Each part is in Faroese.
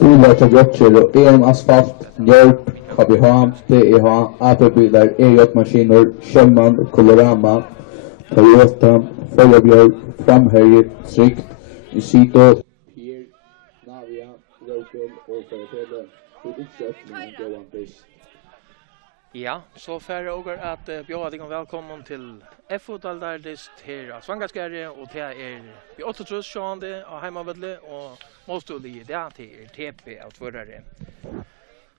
Stolar till Björkjell, EM Asfalt, Hjälp, KBH, DEH, AP-bilar, EJ-maskiner, Kjellman, Colorama, Toyota, Följebjörk, Framhöjd, Strikt, Isito, Pier, Navia, Rokel och Företrädare. Ja, så färre och att bjöda dig välkommen till F-fotballdardist här av Svangaskärre och det är vi 8 sjönde av hemmavälle och måste li det till TP av förare.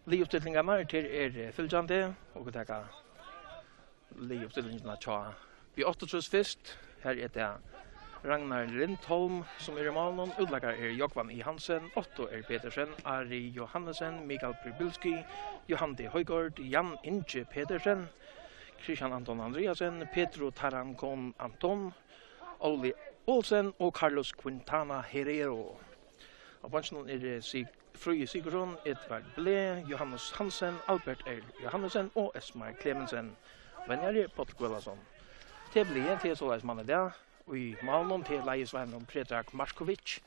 Liuppställningarna till följande och det kan liuppställningarna tja. Vi 8 först här är det Ragnar Lindholm som är i målen, utlagare är Jokvan I. Hansen, Otto är Petersen, Ari Johannesen, Mikael Pribylski, Johan D. Højgaard, Jan Inge Petersen, Christian Anton Andreasen, Pedro Tarancon Anton, Olli Olsen och Carlos Quintana Herrero. Och bunchen är det Fröje Sigurdsson, Edvard Blé, Johannes Hansen, Albert R. Johannesen och Esmar Clemensen. Vänjare Potgulason. Det blir till sådär man är där. I Malmö till Lejesvän Predrag Markovic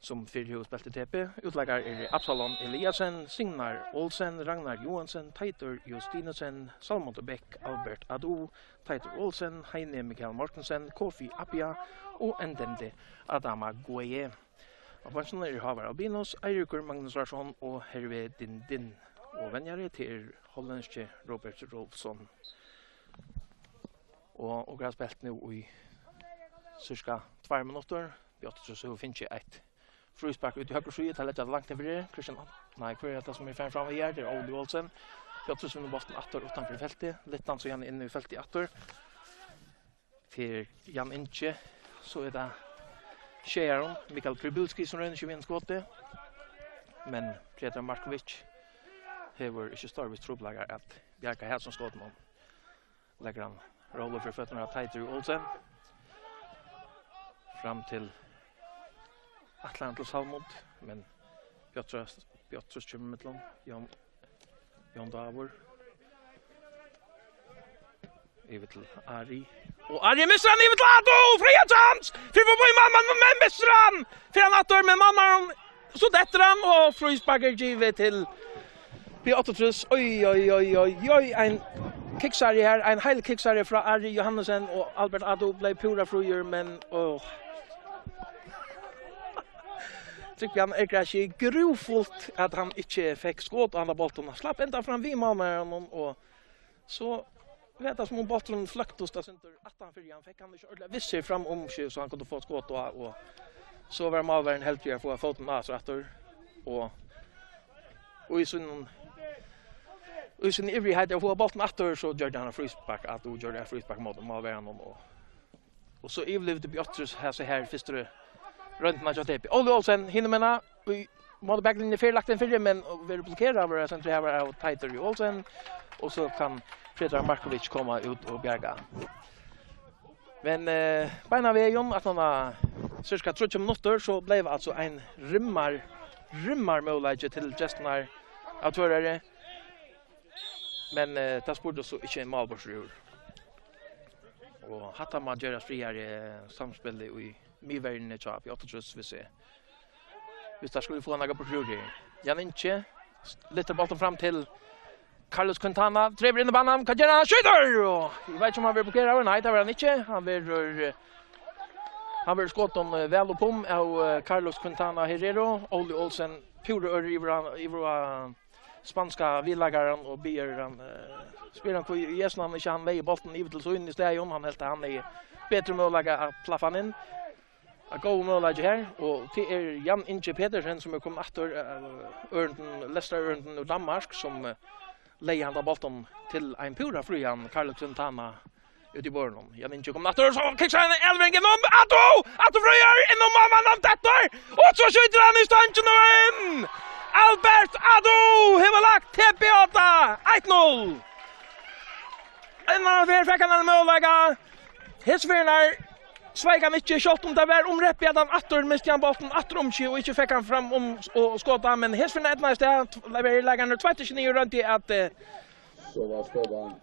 som fyrhjul spelte TP. Utlagar är Absalon Eliasen, Signar Olsen, Ragnar Johansson, Teitur Justinesen, Salmon Beck, Albert Ado, Teitur Olsen, Heine Mikael Mortensen, Kofi Appia och endemde Adama Goye. Och pensionärer Havar Albinos, Eirikur Magnus Larsson och Hervé Din. Och vänjare till holländske Robert Rolfsson. Och har spelat nu i cirka 2 minuter. Vi åter så finns det ett frispark ut I högra skyet. Har läggat långt över det. Christian, nej, kvar det som är fram framme här. Det är Olli Olsen. Vi åter så vinner bollen åter utanför fältet. Littan så igen inne I fältet åter. Till Jan Inche så är det Sharon, Mikael Pribylski som rör 21 skottet. Men Peter Markovic har inte större trubbelagar att bjärka här som skott någon. Lägger han roller för fötterna av Teitur Olsen. Fram till Atlantis Salmond, men Piotrus kommer mittlom, Jan Davor. Över till Ari. Och Ari missar han över till Ado! Fria chans! För på man missar han! För han attor med mamman så detter han och frisparker givet till Piotrus. Oj, en kicksare här, en hel kicksare från Ari Johannesen och Albert Ado blev pura frujer, men tycker han är kanske grovfullt att han inte fick skott andra bollen. Slapp ända fram vid mannen och så vet jag som om bollen flöktos där center att han för han fick han inte ordla visser fram om sig så han kunde få skott och så var Malvern helt ju få foten av så åter och i sin ivrig hade få bollen åter så gör han en frispark att och gör det frispark mot Malvern och så överlevde Björtrus här så här första runt matchen TP. Olli Olsen hinner mena vi måste backlinjen felakt en för men vill blockera över sen här av Teitur Olsen och så kan Peter Markovic komma ut och bjärga. Men på vägen att han har cirka 30 minuter så blev alltså en rymmar möjlighet till gästerna att förare. Men det sporde så inte en målborsrur. Och hatta man göra friare samspel I Mivärden chap. Jag tror vi ser. Vi skulle få några på sjön. Jan Inche lite bollen fram till Carlos Quintana, driver in I banan, kan göra skjuter. Jag vet inte om han vill blockera över. Nej, det var han inte. Han vill skott om väl upp om av Carlos Quintana Herrero. Olli Olsen pure i spanska villagaren och ber han spelar på Jesnan inte han lägger bollen i till så in I stadion. Han helt han är bättre möjlighet att plaffa in. A go mål här och till Jan Inge Petersen som kom efter Leicester Örnden och Danmark som lägger han bollen till en pura frian Carlos Quintana ut I Bornholm. Jan Inge kom efter så kickar han Elving inom Atto fröjar inom mamman av detta och så skjuter han I stanken och in! Albert Ado har lagt TP8 1-0. En av er fick han en mållägga. Hesvernar Sveigan inte skott om det var omräppet han attor miste han bollen attor om sig och inte fick han fram om och skotta men Hesvernar ett där lever lägger 29 runt I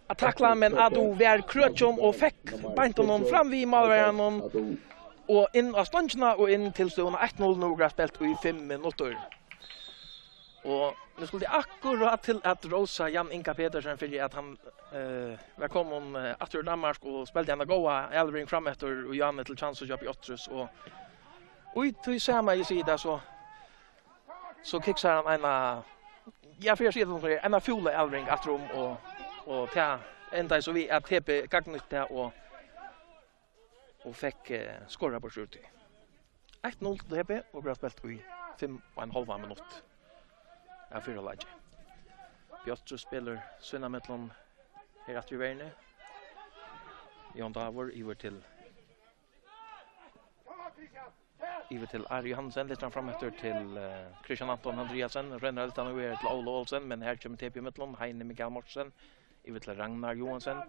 att tackla men Ado var krötsom och fick banten om fram vid målvärden och in av stancherna och in till stående 1-0 några spelat I 5 minuter. Och nu skulle det akkurat till att rosa Jan Inka Petersen för att han var kom att Danmark och spelade en goa Elring fram efter och Janne till chans att jobba i Ottrus och i till samma i sida så kicksar han en för sig en full Elring atrom och ta ända så vi att TP gagnigt där och fick skorra på skjut. 1-0 till TP och bra spelat i 5,5 minuter. Ja, fyra lag. Piotr spelar Sunna Mettlon här att Juverne. Jon Davor över till Ari Hansen lite fram efter till Christian Anton Andreasen. Renner lite över till Ola Olsen men här kommer TP Mettlon, Heine Mikael Morsen över till Ragnar Johansson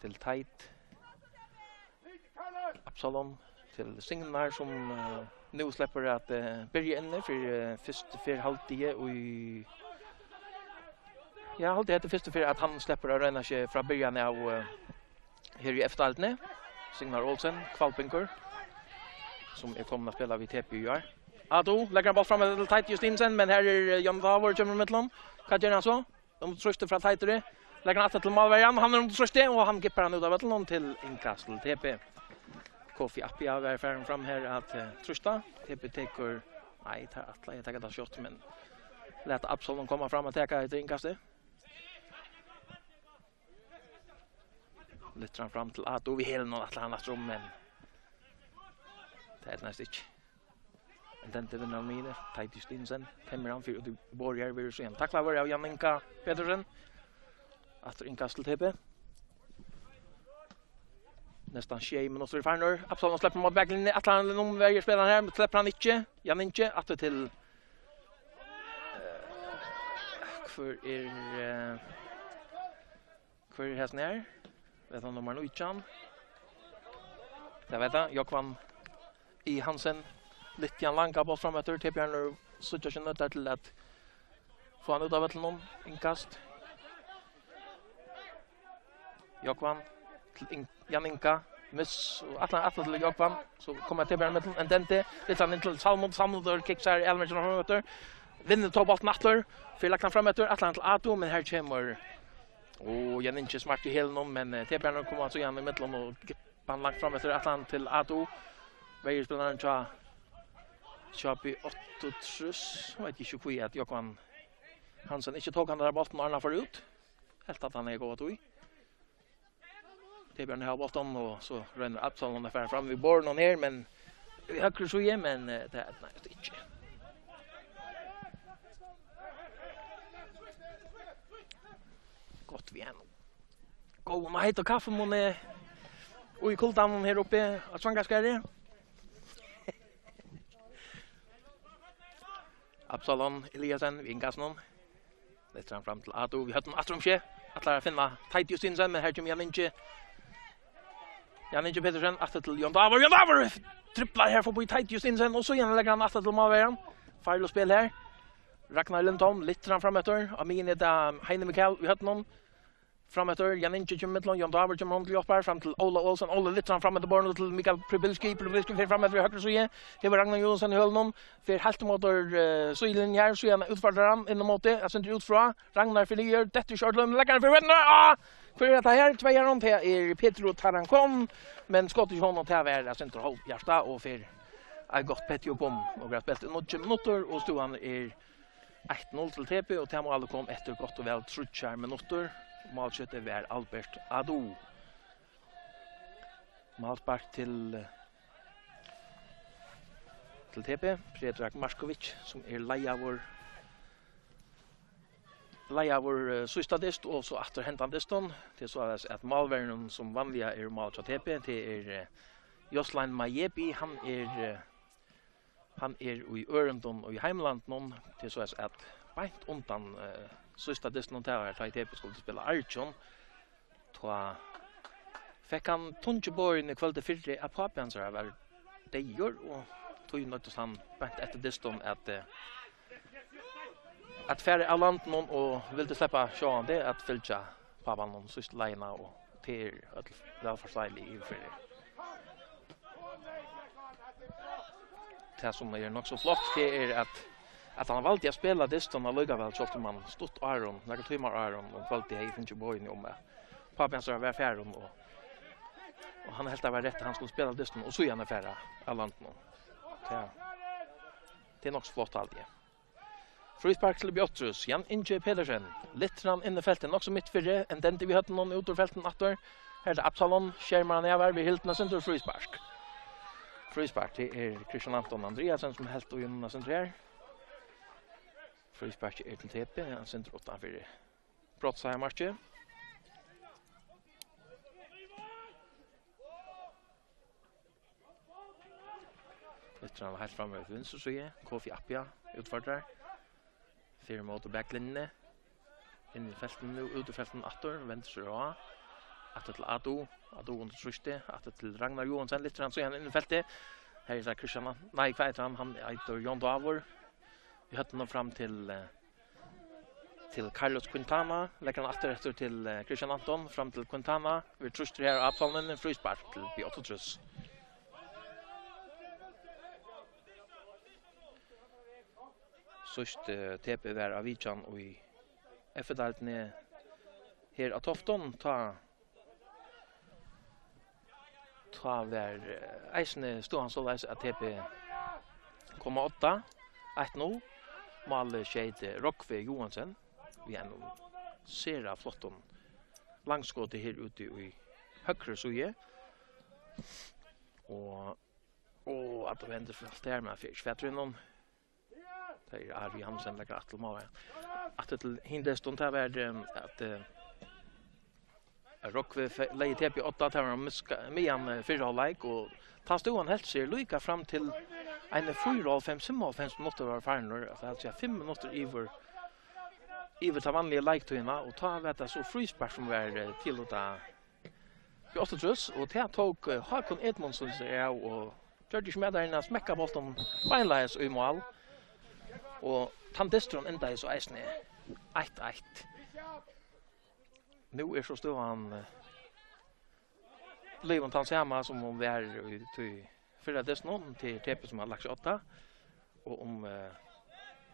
till Tait. Absalom till Signar som nu släpper att börja inne för halvtid och ja, halt det först för att han släpper att ränna sig från början av här i efterhalvtid. Signar Olsen, Kvalpinker som är kommande att spela vid TP i år. Ado lägger boll fram till Tait Justinsen men här är Jon Davor kommer Mettlon. Kan göra så. De tröstar från Tait det. Lägger han till Malverian, han är tröstar och han gippar han ut av Mettlon till inkast till TP. Kofi Appia var fram här att trusta. TP tekur nej jag tar det shot men låt Absalom komma fram och ta ett inkast. Lite fram till att vi hela något att annat rum men det är nästan inte. Den till den mine Tait Justinsen kommer han för att borgar vill se en tackla var av Jan Inka Petersen. Att inkast till TP. Nästan 20 minuter för nu. Absalom släpper mot backlinjen. Att han omväger spelaren här. Släpper han inte. Jan inte. Att det till för hästen här. Vet han nummer 19. Jag vet inte. Jag vann i Hansen. Lite Jan Lanka boll fram efter. TP här nu. Så jag känner där till att få han ut av ett någon inkast. Jag vann till Jan Inka. Miss Atlant till Jokvan så kommer till Bärmitten en dente lite an till Salmon kicksar Elmer från höger vinner toppalt Nattler för lagt han fram efter Atlant till Ato men här kommer och jag inte smart i hela någon men till Bärmitten kommer alltså igen i mitten och han lagt fram efter Atlant till Ato väger spelaren Chapi 8-3 vet inte hur att Jokvan Hansen inte tog han där bollen Arna för ut helt att han är god att TP har bollen och så ränner Absalom där fram vid bollen ner men vi högre så igen men det är nästan inte. Gott vi än. Gå och heta kaffe måne och i kuldan här uppe att svanga ska det. Absalom Eliasen Vingasnon. Det fram till Ado vi hade en atromsche att lära finna Tait Justinsen men här kommer jag inte Jan Inge Petersen att till Jon Davor tripplar här för på Tait Justinsen och så igen lägger han att till Malverian. Farlo spel här. Ragnar Lundholm lite fram efter. Amin är Heine Mikael vi hade någon fram efter Jan Inge kommer till Jon Davor kommer till Joppar fram till Ola Olsen. Ola lite fram efter bollen till Mikael Pribilski för fram efter höger så igen. Det var Ragnar Johansson i hölnom för helt motor så i linjen så igen utfordrar han in mot det. Alltså inte utfra. Ragnar förnyar detta shortlum lägger för vänner. För att här två är runt här är Petro Tarankon men skottet honom till är central håll hjärta och för är gott Petro kom och har spelat några minuter och stod han är 1-0 till TP och Tamo kom efter gott och väl 30 minuter. Målskytte var Albert Ado. Målspark till TP Predrag Markovic som är Lajavor sista dist och så efter häntandeston till så att Malvern som vanliga är mål till TP till är Joslan Majepi han är i Örendon och i hemland någon till så att bänt undan sista diston där att TP skulle spela Archon då fick han Tuncheborg i kvällte fyrre av pappen så var det gör och tog något han bänt efter diston att färre av land någon och ville släppa Sean det att fylja pappan någon sista lina och till att väl försvärlig i för det som är nog så flott det är att att han valde att spela distan och lugga väl så man stått Aron, några timmar Aron och valde jag inte boyn om. Pappan så var färdig och han helt var rätt han skulle spela distan och så gärna färra allant nu. Det är nog flott allt det. Frispark till Bjottrus, Jan Inge Pedersen. Littran inne i fältet, också mitt fyrre, en den vi hade någon ut ur fälten attor. Här är det Absalon, skärmarna nävar vid Hiltna center frispark. Frispark till Christian Anton Andreasen som helt och Jonas centrar. Frispark till TP, han center utanför Brottsheimarske. Littran var helt framme vid vänster så är Kofi Appia utfordrar. Fyra mot backlinje. In i fälten nu, ut i fälten attor, vänster sig av. Attor till Ado under truschte, attor till Ragnar Johansson, lite grann så är han in i fältet. Här är så Christian, nej, han heter John Davor. Vi hade nå fram till Carlos Quintana, lägger han attor efter till Christian Anton, fram till Quintana. Vi truschte här Absalon en frispark till Bjottrus. Sust TP var Avichan och i F-daltne här att Tofton ta var eisne stod han så läs att TP 8 1-0 mål skejt Rockve Johansson vi en sera flotton langskott här ute i högre suje och att det vänder för allt där med fisk för någon det är Ari Hansen lägger att mål att det hindestund här var att Rockve lägger TP 8 tar med fyra like och tar stod han helt ser lika fram till en 4-5 minuter var farner alltså 5 minuter över ta vanliga like-tuna och ta vet så frispark som var tillåta Bjottrus och det tog Hakon Edmondsson och George Medarna smäcka bollen finalize i mål och Tandestron ända är så äsne 1-1. Nu är så står han Levon Tansama som hon var till förra desnon till TP som har lagt 8 och om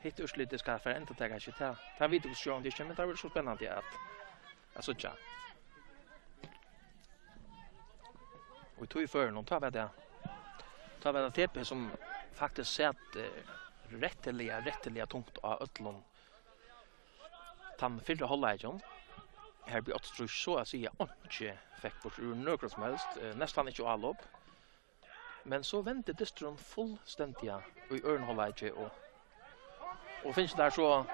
hit urslitet ska för inte ta sig till. Ta vid oss Sean det men det var så spännande att så tja. Och tog för någon tar vad det. Ta vad TP som faktiskt sett rätteliga tungt av ötlon. Tan fyra hålllägen. Här blir åt så att säga inte fick bort ur några som helst, nästan inte all upp. Men så vände Distron fullständiga i örnhållläge och finns där så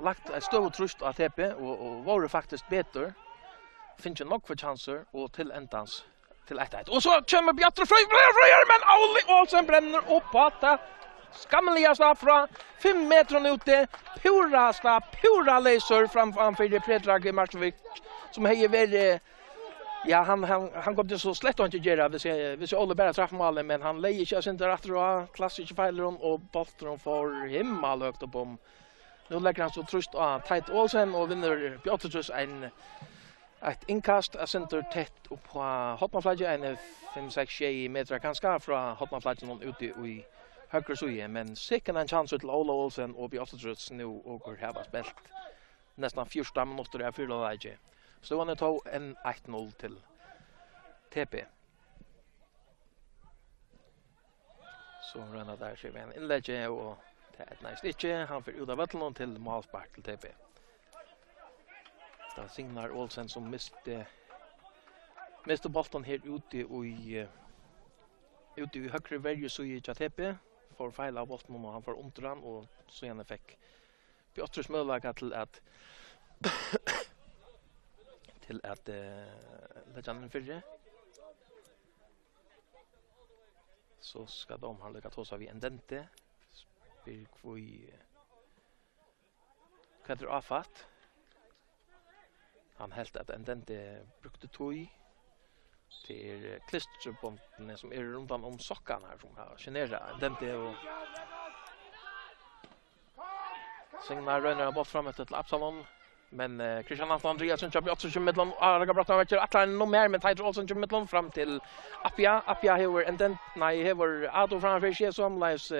lagt ett större trust av TP och var det faktiskt bättre. Finns ju nog för chanser och till ändans till 1-1. Och så kommer Bjattre Fröjer men Olli Olsen bränner upp på det. Skamliga stopp från 5 meter ute. Pura laser framför Predrag Markovic som hejer väl ja han kom det så slätt att inte göra vi ser Olle bara träffa målet men han lägger sig inte rätt och klassiska fejler och bollen för himmel högt upp om. Nu lägger han så trust av Tight Olsen och vinner Bjottrus ett inkast av center tätt upp på hotmanflagge en 5-6 meter kanske från hotmanflaggen ute i högre suje men säkert en chans till Ola Olsen och Bjottrus nu och har spelat nästan 14 minuter där för läge. Så han tog en 1-0 till TP. Så ränner där sig en inlägg och det är ett nice stitch. Han får ut av vattnet till målspark till TP. Där signar Olsen som miste bollen här ute i högre värje så i TP. Får fejla av bollen och han får ont den och så gärna fick Bjottrus möjlighet till att lägga den fyrre. Så ska de ha lyckats hos vi en dente. Spyr kvui Kader Afat. Han helt att en dente brukte tog till klisterbomben som är runt om sockarna här som har genererat dente och Signar rönner bort framåt till Absalon. Men Christian Anton Andreasen kör också till mitten. Araga Bratta vet att han nog mer men Tight Olsen till mitten fram till Appia. Appia har en den Nej, här var Ado framför sig som läs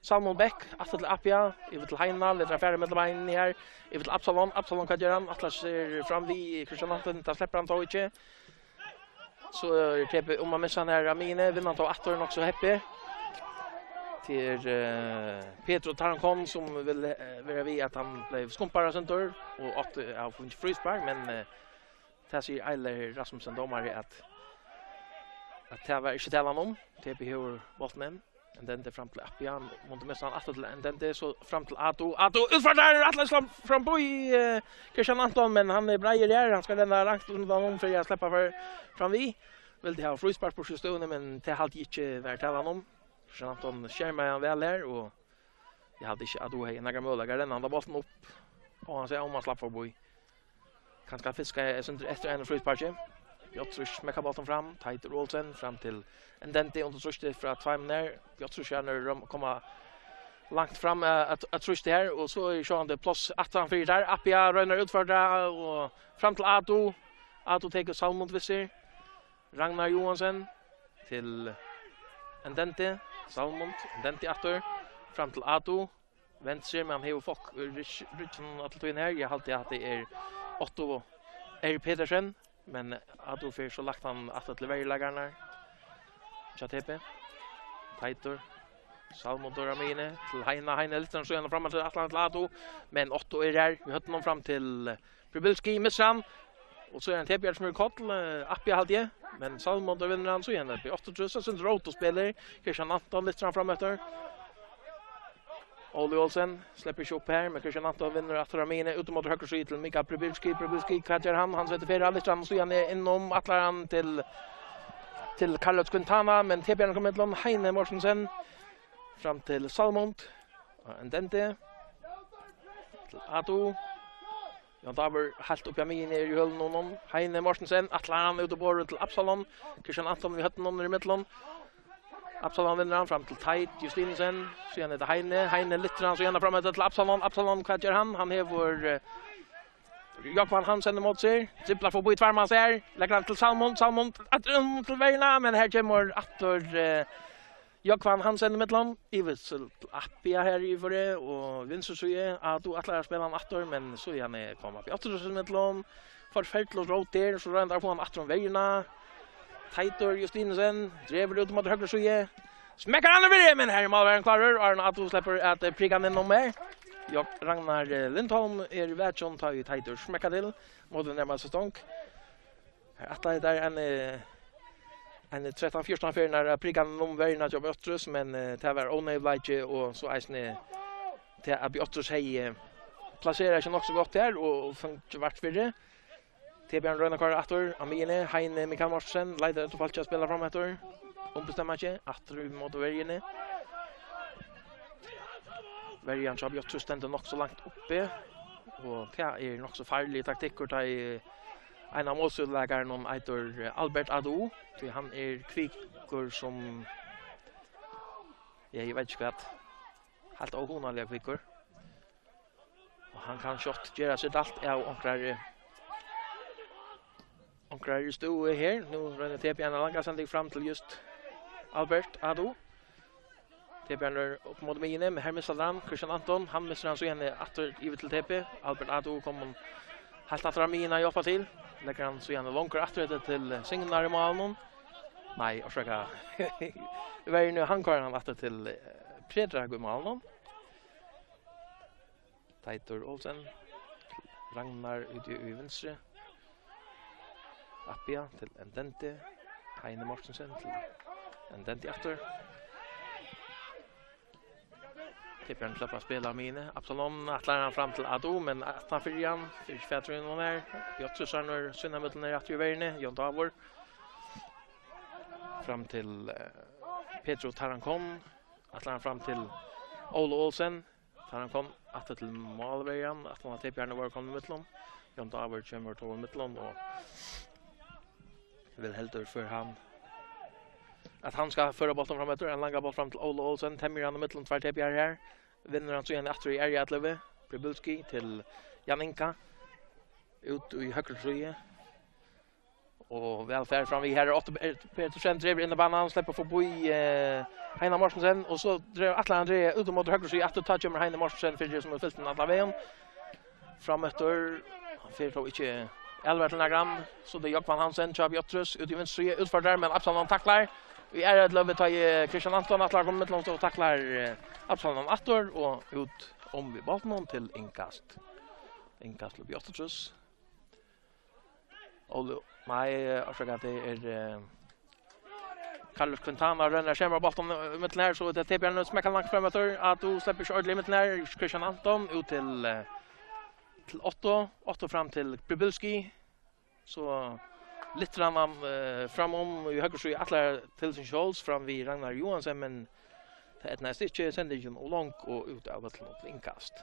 Salmon Beck, att till Appia, i till Heina, lite affärer med bein här. I till Absalon kan göra han, Atlas ser fram vi Christian Anton, ta släpper han tog inte. Så typ om man missar när Amine vinner ta åttor också happy. Till Petro Tarankon som vill vara vi att han blev skumpare center och att av frispark men det säger Eiler Rasmussen domare att det var inte talan om. TP hur bollnen och den det fram till Appia mot mässan att till den det så fram till Ato utför där Atlas fram på i Christian Anton men han är bra i där han ska lämna långt undan om för att släppa för fram vi vill det ha frispark på stunden men det har inte varit talan om. Christian Anton skärmar han väl där och jag hade inte Ado här några möjligheter den andra bollen upp och han säger om man slapp förbi kanske fiska efter en frispark. Piotrus med bollen fram, Tighter Olsen fram till en dente under trustet för att 5 ner. Piotrus gärna komma långt fram att trusta här och så är Sean det plus 8 för där. Appia rönner ut för där och fram till Ato. Ato tar Salmond visser. Ragnar Johansson till en dente. Salmond, dente åter fram till Ato. Vänster men han har folk rytten att ta in här. Jag alltid att det är Otto Petersen. Men Ado för så lagt han att till väglagarna. Chatepe. Tighter. Salmon Doramine till Heina lite så ända fram till Atlant Ado. Men Otto är där. Vi hörde någon fram till Pribilski missran. Och så är en Tebjörn som är koll. Appia hade jag. Men Salmon då vinner han så igen. Det blir 8-0 sen Roto spelar. Christian Anton lite fram efter. Olli Olsen släpper sig upp här, men Christian Anton vinner att Ramine ut mot höger sida till Mikael Pribilski catcher han sätter fyra alldeles så igen inom Atlan till Carlos Quintana, men TPN kommer till Heine Mortensen fram till Salmond, en dente till Ado. Ja, där var helt upp i min i höllen någon. Heine Mortensen, Atlan ut och bor till Absalon. Christian Anton vi hade någon i mitten. Absalon vinner han fram till Tight Justinsen. Så igen är det Heine lite så gärna fram till Absalon catcher han har Jakob Hansen mot sig. Dribblar för på i tvärman så här. Lägger han till Salmond att till vägarna men här kommer åter Jakob Hansen i mitten. Ivetsul Appia här i för det och vinner så är att Atlas spelar åter men så igen kommer på åter i mitten. Förfärligt rot där så rändar på han åter vägarna. Tighter Justinsen driver ut mot höger sida. Smäcker han över det men här är målvärden klarar Arne Atto släpper att pricka den om mer. Jag Ragnar Lindholm är världsson tar ju Tighter smäcker till mot den närmaste stånk. Att det där en 13-14 för när pricka den om värna jobb Östrus men det var onödigt och så är det att Östrus hej placerar sig också gott här och funkar vart för det. Tebjörn Rönnakar Attor, Amine, Heine, Mikael Morsen, Leiter ut och Falcha spelar fram Attor. Ombestämmer inte, Attor mot Värjene. Värjan så har vi också ständigt nog så långt uppe. Och det är nog så farlig taktik att ta i en av målsutläggaren om Eitor Albert Ado. För han är kvickor som jag vet inte vad helt ohånaliga kvickor. Och han kan shot göra sitt allt av Onkrar just då här. Nu rör TPN långa sen fram till just Albert Ado. TPN upp mot Mine med Hermes Salam, Christian Anton. Han missar han så igen åter i till TP. Albert Ado kommer helt att Ramina hjälpa till. Lägger han så igen långt åter till Signar i målen. Nej, och försöka. Det var ju nu han kör han åter till Predrag i målen. Tighter Olsen. Ragnar ut i vänster. Appia till en dente. Heine Mortensen till en dente efter. Tippern släpper spela Mine. Absalon attlar han fram till Ado men attar för igen. För Fätrin någon där. Piotrus är när synna mitten är att ju värne. Jon Davor. Fram till Petro Tarankon. Attlar han fram till Olle Olsen. Tarankon attar till Malvägen. Att han har tippern var kommit mitten. Jon Davor kommer till mitten och vill helt för han att han ska föra bollen framåt en långa boll fram till Olle Olsen tämmer han i mitten två TPR här vinner han så igen åter i area att leva Pribilski till Janinka ut i höger sida och välfärd fram vi här 8% driver in i banan släpper förbi Heina Morsensen och så drar Atle André ut mot höger så att ta kommer Heina Morsensen för det som är fälten alla vägen framåt för då inte 11 gram så det Jakob Hansen Chabi Otrus ut i vänster utför där men Absalon tacklar vi är ett löv ta Christian Anton att kommer med långt och tacklar Absalon Attor och ut om vi bollen till inkast till Otrus och nej jag det Carlos Quintana rönnar kämmer bollen med när så det är Björn smäcker långt framåt att du släpper så ordentligt med när Christian Anton ut till Otto fram till Brybulski så lite grann framom i höger så alla till sin Scholz fram vid Ragnar Johansson men det är ett nästa stitch sändningen och långt och ut av till inkast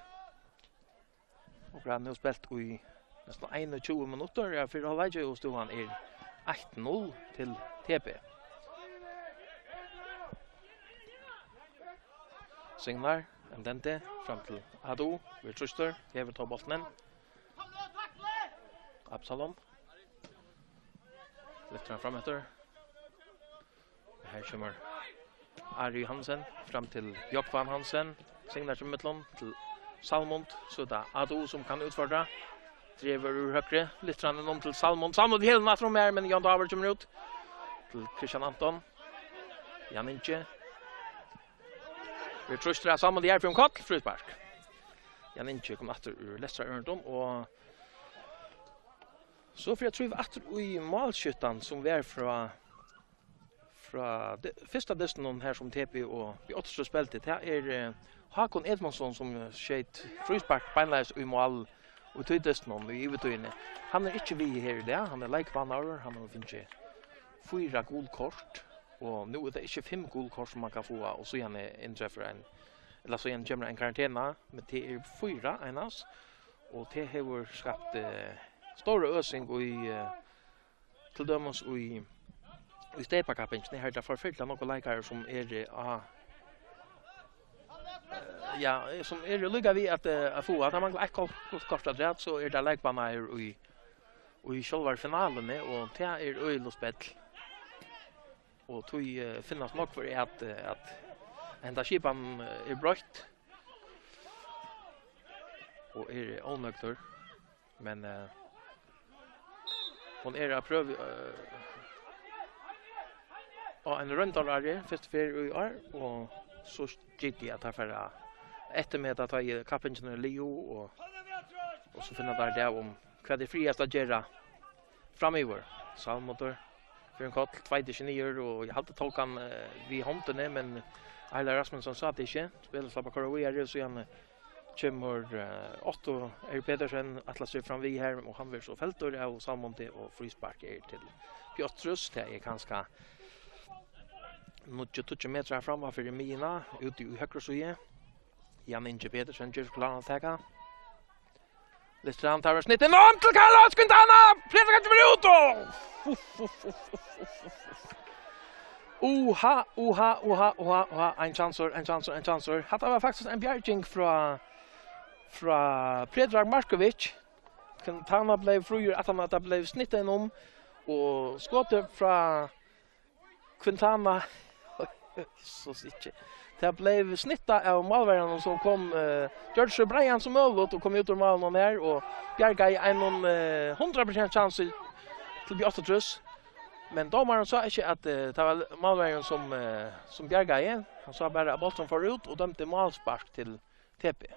och han har spelat i nästan 21 minuter ja för halvvägs och stod han är 8-0 till TP Signar Andente fram till Ado vi tröstar över ta bollen Absalom lyfter fram efter här kommer Ari Hansen fram till Jakob Hansen Signar till mittlon till Salmond så där Ado som kan utfordra driver ur högre lyfter han om till Salmond hela natten mer men Jan David kommer ut till Christian Anton Jan Inche vi tröstar samman det här från Kall frispark. Jan Inche kom efter ur Leicester Örndom och så för jag tror att i målskyttan som vi är från första desten här som TP och vi återstår spelet det är Hakon Edmondsson som sköt frispark beinleis i mål och tog desten i utvärne. Han är inte vi här där, han är likebanner, han har finnit 4 gulkort. Och nu är det inte 5 gulkort som man kan få och så gärna inträffar eller så gärna kommer en karantäna med det är 4 enas och det har skapat stora ösing i till dömens i Stepakapen det här där förfärligt några likare som är ja som är lugga vi att få att man kostar rätt så är det likebanna i själva finalen och det är öjlospel och tog finnas nog för att ända skipan är brött och är onöktor men hon är att pröva och en rundalare först för i år och så gick det att för efter med att ta i kappen Leo och så finna där om vad det friast att göra framöver Salmotor för en kort 2-29 och jag hade tolkan vid hånden men Ayla Rasmusson sa att det inte spelar slappa Korovier så han kommer Otto Pedersen Atlas fram vi här och han vill så fältor och Salmonte och frispark är till Piotrus det är ganska något 20 meter fram för Mina ute i högra sidan Jan Inge Pedersen gör klar att ta Listran tar snitten om till Carlos Quintana Peter kan ut Oha, en chansor. Hatta var faktiskt en bjärging från Predrag Markovic. Quintana blev frujur att han blev snitten om och skottet från Quintana så sitter. Det blev snitta av målvärden som kom George Bryan som mål och kom ut ur målen här och bjärga i en 100% chans till Björtrus. Men domaren sa inte att det var målvärden som bjärga igen. Han sa bara att bollen får ut och dömde målspark till TP.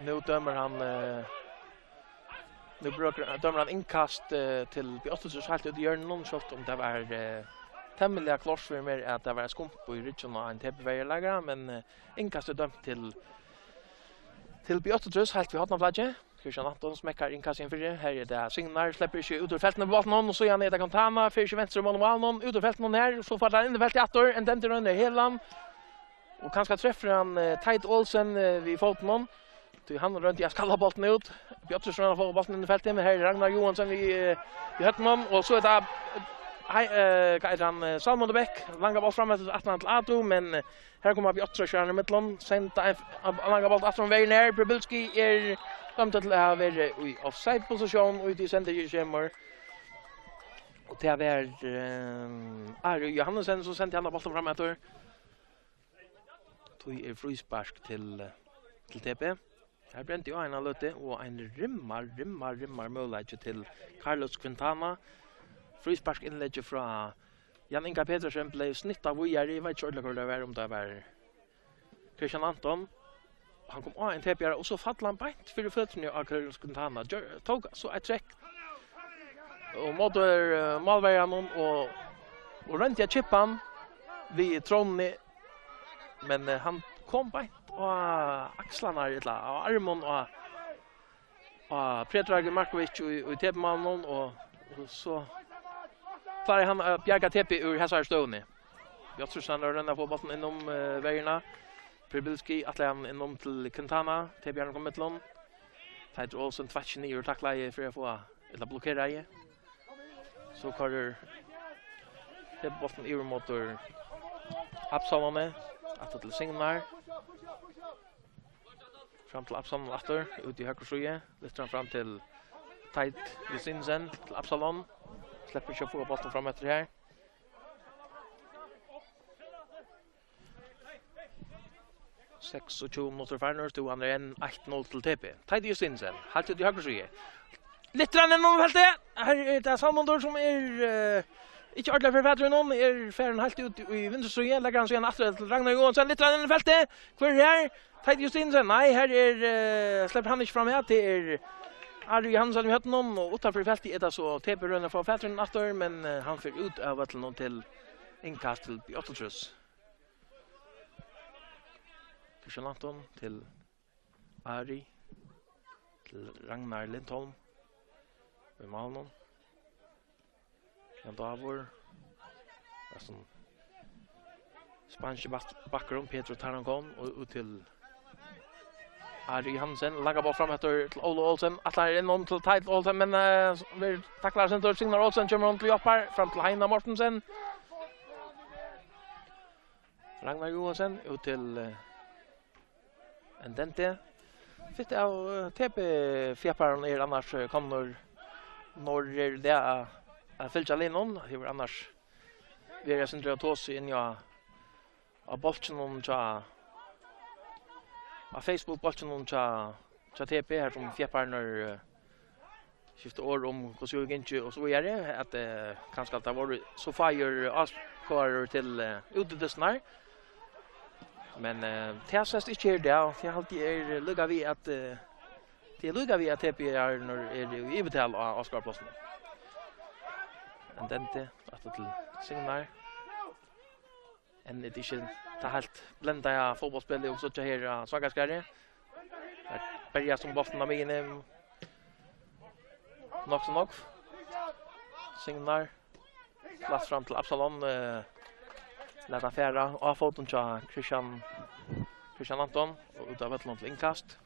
Nu dömer han dömer han inkast till Björtrus helt ut i hjörnen så om det var tämligen klart för mig att det var skump i ryggen och en TP-vägerlägare men inkast är dömt till Björtrus helt vid hotna flagge. Christian Anton smäckar inkast inför det. Här är det Signar släpper sig ut ur fälten på bollen och så är det Quintana för sig vänster om någon ut ur fälten här så får han in i fältet åter en dent runt hela och kanske träffar han Tide Olsen vid foten till han runt jag skalla bollen ut. Björtrus rör på bollen i fältet men här är Ragnar Johansson vid Höttman och så är det han Salmon Bäck långa boll framåt till Atlanto men här kommer Björtrus i mitten sända långa boll från vägen ner Brybulski är dømte til å være i offside-posisjon ute i senterkjemmer. Og til å være Ari Johannesen, så sendte han bollen fram etter. Tog frispark til TP. Her brente jo en av løte, og en rimmar mulighet til Carlos Quintana. Frispark innlegget fra Jan Inga Petersen ble snitt av Ujar. Jeg vet ikke ordentlig hvor det var, om det var Christian Anton. Han kom av en TP, og så fattet han beint for føttene av Carlos Quintana. Tog så et trekk. Og måtte malveien og rent jeg chippen vid trådene. Men han kom beint av axlarna av armen og Predrag Markovic i TP-mannen og så klarar han att bjärga TP ur häsar stående. Jag tror han rönnar på bollen inom vägarna. Pribilski atlan inom till Quintana. TP har kommit långt. Tait Olsen tvatchen i och tackla för att få eller blockera i. Så kallar TP bollen ur motor Absalone. Att till Signar. Fram till Absalon åter ut i högra sjöje. Lyfter fram till Tait Jusinsen till Absalon. Släpper inte få bollen fram efter här. Sex och 20 minuter färnor stod andra en 1-0 till TP. Tait Jusinsen. Halt ut i högra sjöje. Littran är någon fältet. Här är det Salmondor som är ikke ordentlig for fædre noen, ferden helt ut i vinterstrøyen, legger han så igjen etter til Ragnar Johansson, litt i feltet, hvor er her? Tait Justinsen, nei, her slipper han ikke fram her, det Ari Johansson i høtten noen, og utenfor feltet er det så TP-rønner for fædre etter, men han får ut av til noen til innkast til Bjotteltrus. Christian Anton til Ari, til Ragnar Lindholm, i Malmö. Jan Davor. Sån spanske bakgrund Pedro Tarancon och ut till Ari Hansen lägger bort fram efter till Ola Olsen. Atlar in om till Tait Olsen men vi tacklar sen till Signar Olsen kommer runt till Joppar fram till Heina Mortensen. Ragnar Johansson ut till Endente. Fitt av TP fjäpparen är annars kommer norr det fylgja linnon, det var annars vi är sen dra tås in av bolchen om tja av Facebook bolchen om tja TP här som fjäpparnar skiftar år om hur så inte och så är det att kanske att det var så fire askar till utdesnar men tjänst inte är det jag alltid är lugga vi att det lugga vi att TP är när är i betal av askarplatsen. Endente att till Signar. En edition ta helt blenda ja fotbollsspel och så här Svangaskari. Börjar som bollen av mig nog. Signar. Plats fram till Absalon lätta färra av foton till Christian Anton och utav ett långt inkast.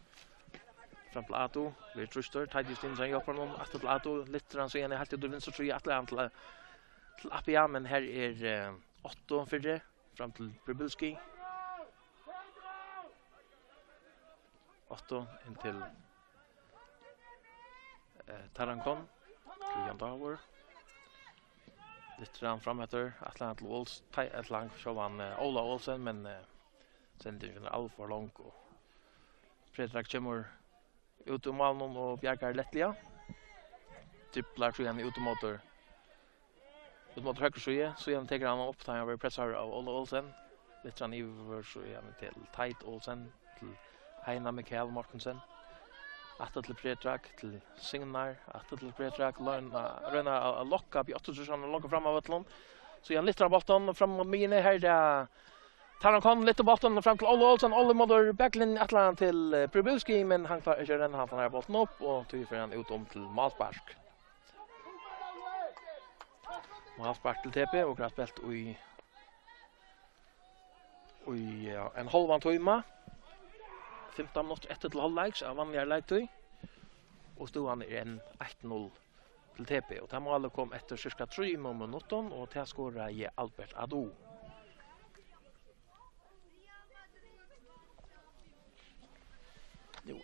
Fram till Ato, vi trustar, Tait Justinsen jobbar någon att till Ato, littran så igen är helt ut vinst så tror jag att han till Appia, men här är 8-4 fram till Pribilski. 8 in till Tarancon, till Jan Davor. Littran fram efter Atlant till Ols, Atlant Shovan Ola Olsen, men sen det är alltför långt och Predrag kommer ut ur Malmö och bjärkar lättliga. Tripplar så igen ut mot höger så igen tar han upp han över pressar av Ola Olsen. Lite han över så igen till Tait Olsen till Heina Mikael Mortensen. Att till Predrag till Signar, att till Predrag röna locka på 8 så locka fram av Ötlund. Så igen lite bollen fram mot mine här där Taran kom lite bollen fram till Ola Olsen, Ola Modder backlin Atlant till Pribilski, men han klarar inte den han får bollen upp och tycker för han ut om till Malspark. Malspark till TP och har spelat i en halvan timme. 15 minuter efter till halvlegs av vanliga lektøy. Och stod han i en 1-0 till TP och det målet kom efter cirka 3 minuter och till skåra i Albert Ado. Nu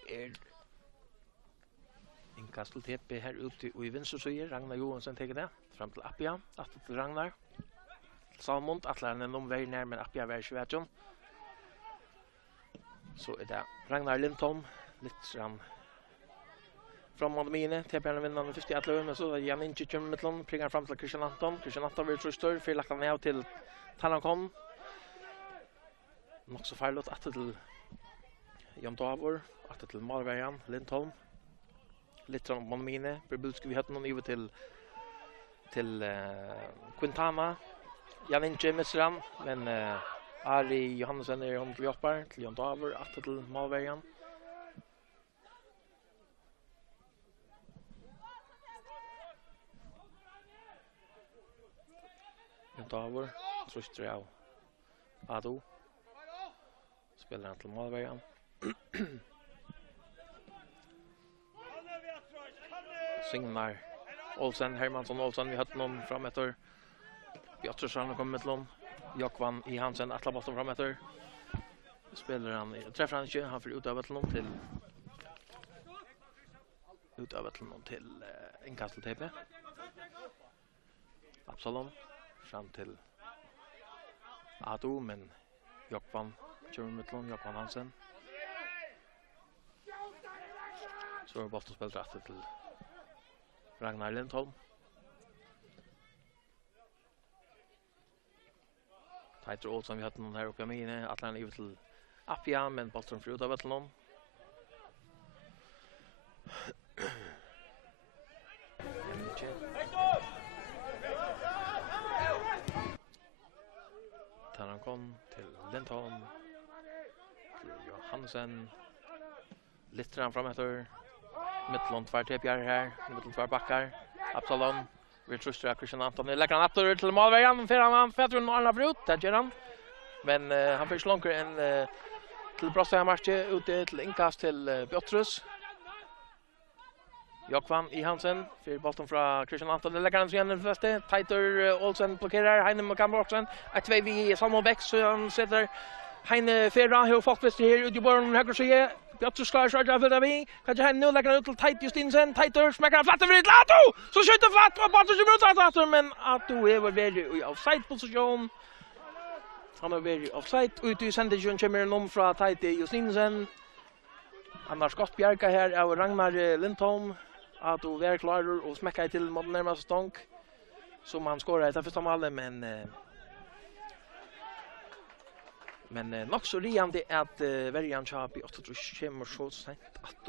Inkast til TP her ute i venstre side. Ragnar Johansen teker det. Fram til Appia. Atter til Ragnar. Salmond. Atler han en omvei nær, men Appia var ikke. Så det Ragnar Lindholm. Litt sånn framåt mine. TP er vinnende først i Atløy, men så er Jan Inge kommer midtland. Pringer fram til Christian Anton. Christian Anton vil trøster. Fyr lagt han ned til Talankon. Nok så feilått atter til Jan Davor. Atter til Malverjan. Lindholm. Litt sånn om mine. Brbulski vi hatt noen over til Quintana. Jan Inge misser han, men Ari Johansen er om til Joppar. Til Jan Davor. Atter til Malverjan. Davor, truster av Ado. Spelar han till målvägen. Signar Olsen, Hermansson Olsen, vi hade någon fram efter. Björtresson kommer med lån. Jokvan i Hansen, Atla bollen fram efter. Spelar han, träffar han inte, han får utöva till någon till inkast till TP. Absalom. Fram till Ado, men Jokvan kör mittlån, Jokvan Hansen. Så är bollen spelat rätt till Ragnar Lindholm. Taiter Olsson vi hade någon här uppe i mine. Atlan över till Appia, men bollen får ut av Vettelnom. Talankon till Lindholm. Till Johansen. Littran fram efter. Mittlån tvär TPR här. Mittlån tvär backar. Absalom. Vi tröstar Christian Anton. Lägger han efter till målvägen. För han fetter en annan brut. Där gör han. Men han fick slånker en till Brossehamarske ute till inkast till Bjottrus. Jokvan i Hansen. För bollen från Christian Anton. Det lägger han sig igen den första. Taiter Olsen blockerar. Heine med Kamborsen. Ett två vid Salmon Bäck. Så han sätter Heine Ferra. Hur folk visst här ute i borren höger sida. Bjottrus klarar sig av det vi. Kanske Heine nu lägger han ut till Tait Justinsen. Taiter smäcker flatt över ett Ato. Så skjuter flatt och bara så mot Ato. Men Ato är väl i offside-position. Han har varit offside. Ute i sändningen kommer en om från Tait Justinsen. Han har skott Bjerka här av Ragnar Lindholm. Att du är klar och smäcka till mot närmaste stånk. Som han skorar efter första målet, men nog så riande att Verjan Chapi 8-3 kommer så sent att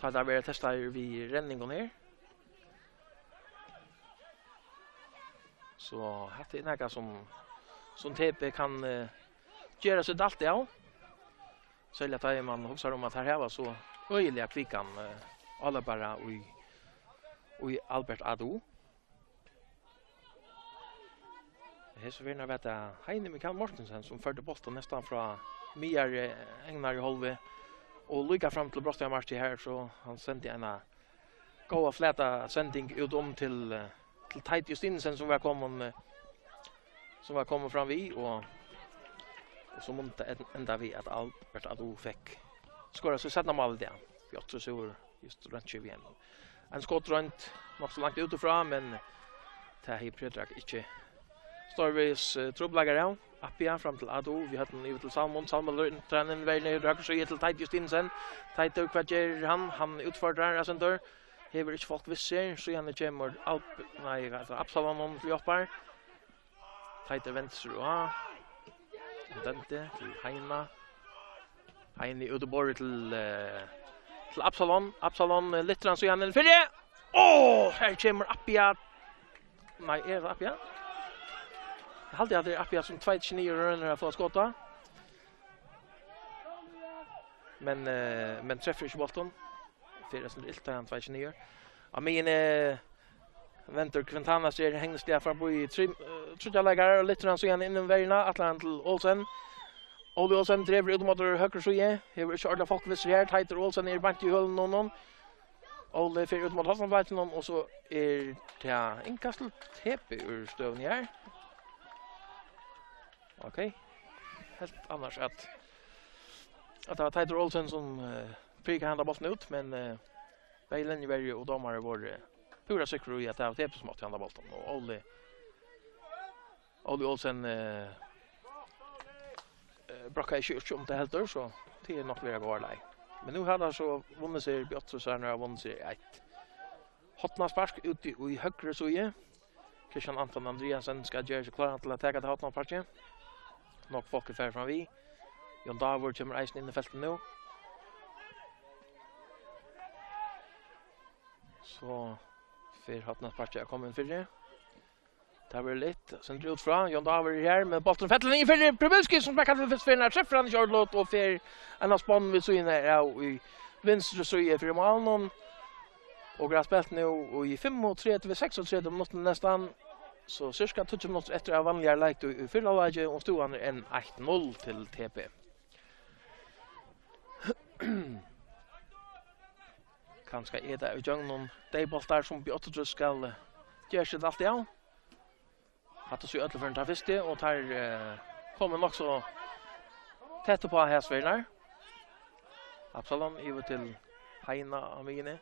tar där vi testar vi ränningen ner. Så det är något som TP kan göra sig allt ja. Så jag tar man också om att här var så öjliga kvickan alla bara och Albert Ado. Det är så vinner vet jag Heine Mikael Mortensen som förde bollen nästan från Miar Engnar i Holve och lycka fram till Brossehamarske här så han sände en goda fläta sändning ut om till Tait Justinsen som var kommen fram vi och så måste ända vi att Albert Ado fick skora så sätta mål där. Jag tror så just runt igen. En skott runt något så långt utifrån men det här Predrag inte Storvis trubblagar Appia fram till Ado. Vi hade en till Salmon tränen väl ner höger så till Tait Justinsen. Tait kvarter han utfordrar alltså där. Hever inte folk visser så igen kommer Absalom om Joppar. Tait vänster och Dante till Heine utborg till Absalom Littran så igen för det. Här kommer Appia. Nej, är det Appia? Jag hade att det är Appia som 2-9 runner för att skotta. Men träffar inte bollen. För det är inte han 2-9. Amin väntar Quintana ser hängs där fram på i tredje lägare Littran så igen inom vägen Atlant Olsen. Ole Olsen driver ut mot höger sida. Hever ikke ordentlig folk visser her. Taiter Olsen er bant i hullen noen. Ole fer ut mot Hasselbladen og så er det innkastel TP ur støvn her. Okej. Helt annars att det var Taiter Olsen som fick hända bollen ut men Bäj Lenjeberg och domare var pura säkra i att det var TP som åt andra bollen och Olli Olsen brakade i kyrk om det helt så det är nog vara gårdag. Men nu hade så vunnit sig Bjottrus här när har vunnit sig 1. Hotna spark ut i högre soje. Christian Anton Andreasen ska göra sig klar till att ta det hotna sparket. Nog folk är färd fram vi. Jon Davor kommer eisen in i fältet nu. Så för hotna sparket kommer in för det. Det var lite. Sen drar ut från Jon Davor här med bollen fältet in för Probulski som backar för förspelaren träffar han Charlotte och för en spann vid så in där i vänster så är för Malmö. Och har spelat nu och i 5-3 till 6-3 minuter nästan så cirka 20 minuter efter att vanliga lagt i fyra läge och stod han en 1-0 till TP. Kanske är det ju någon dayboltar som Bjottrus ska göra sig allt igen. Att så öll för den första och tar kommer också tätt på häsvärnar. Absalom över till Heina Amine.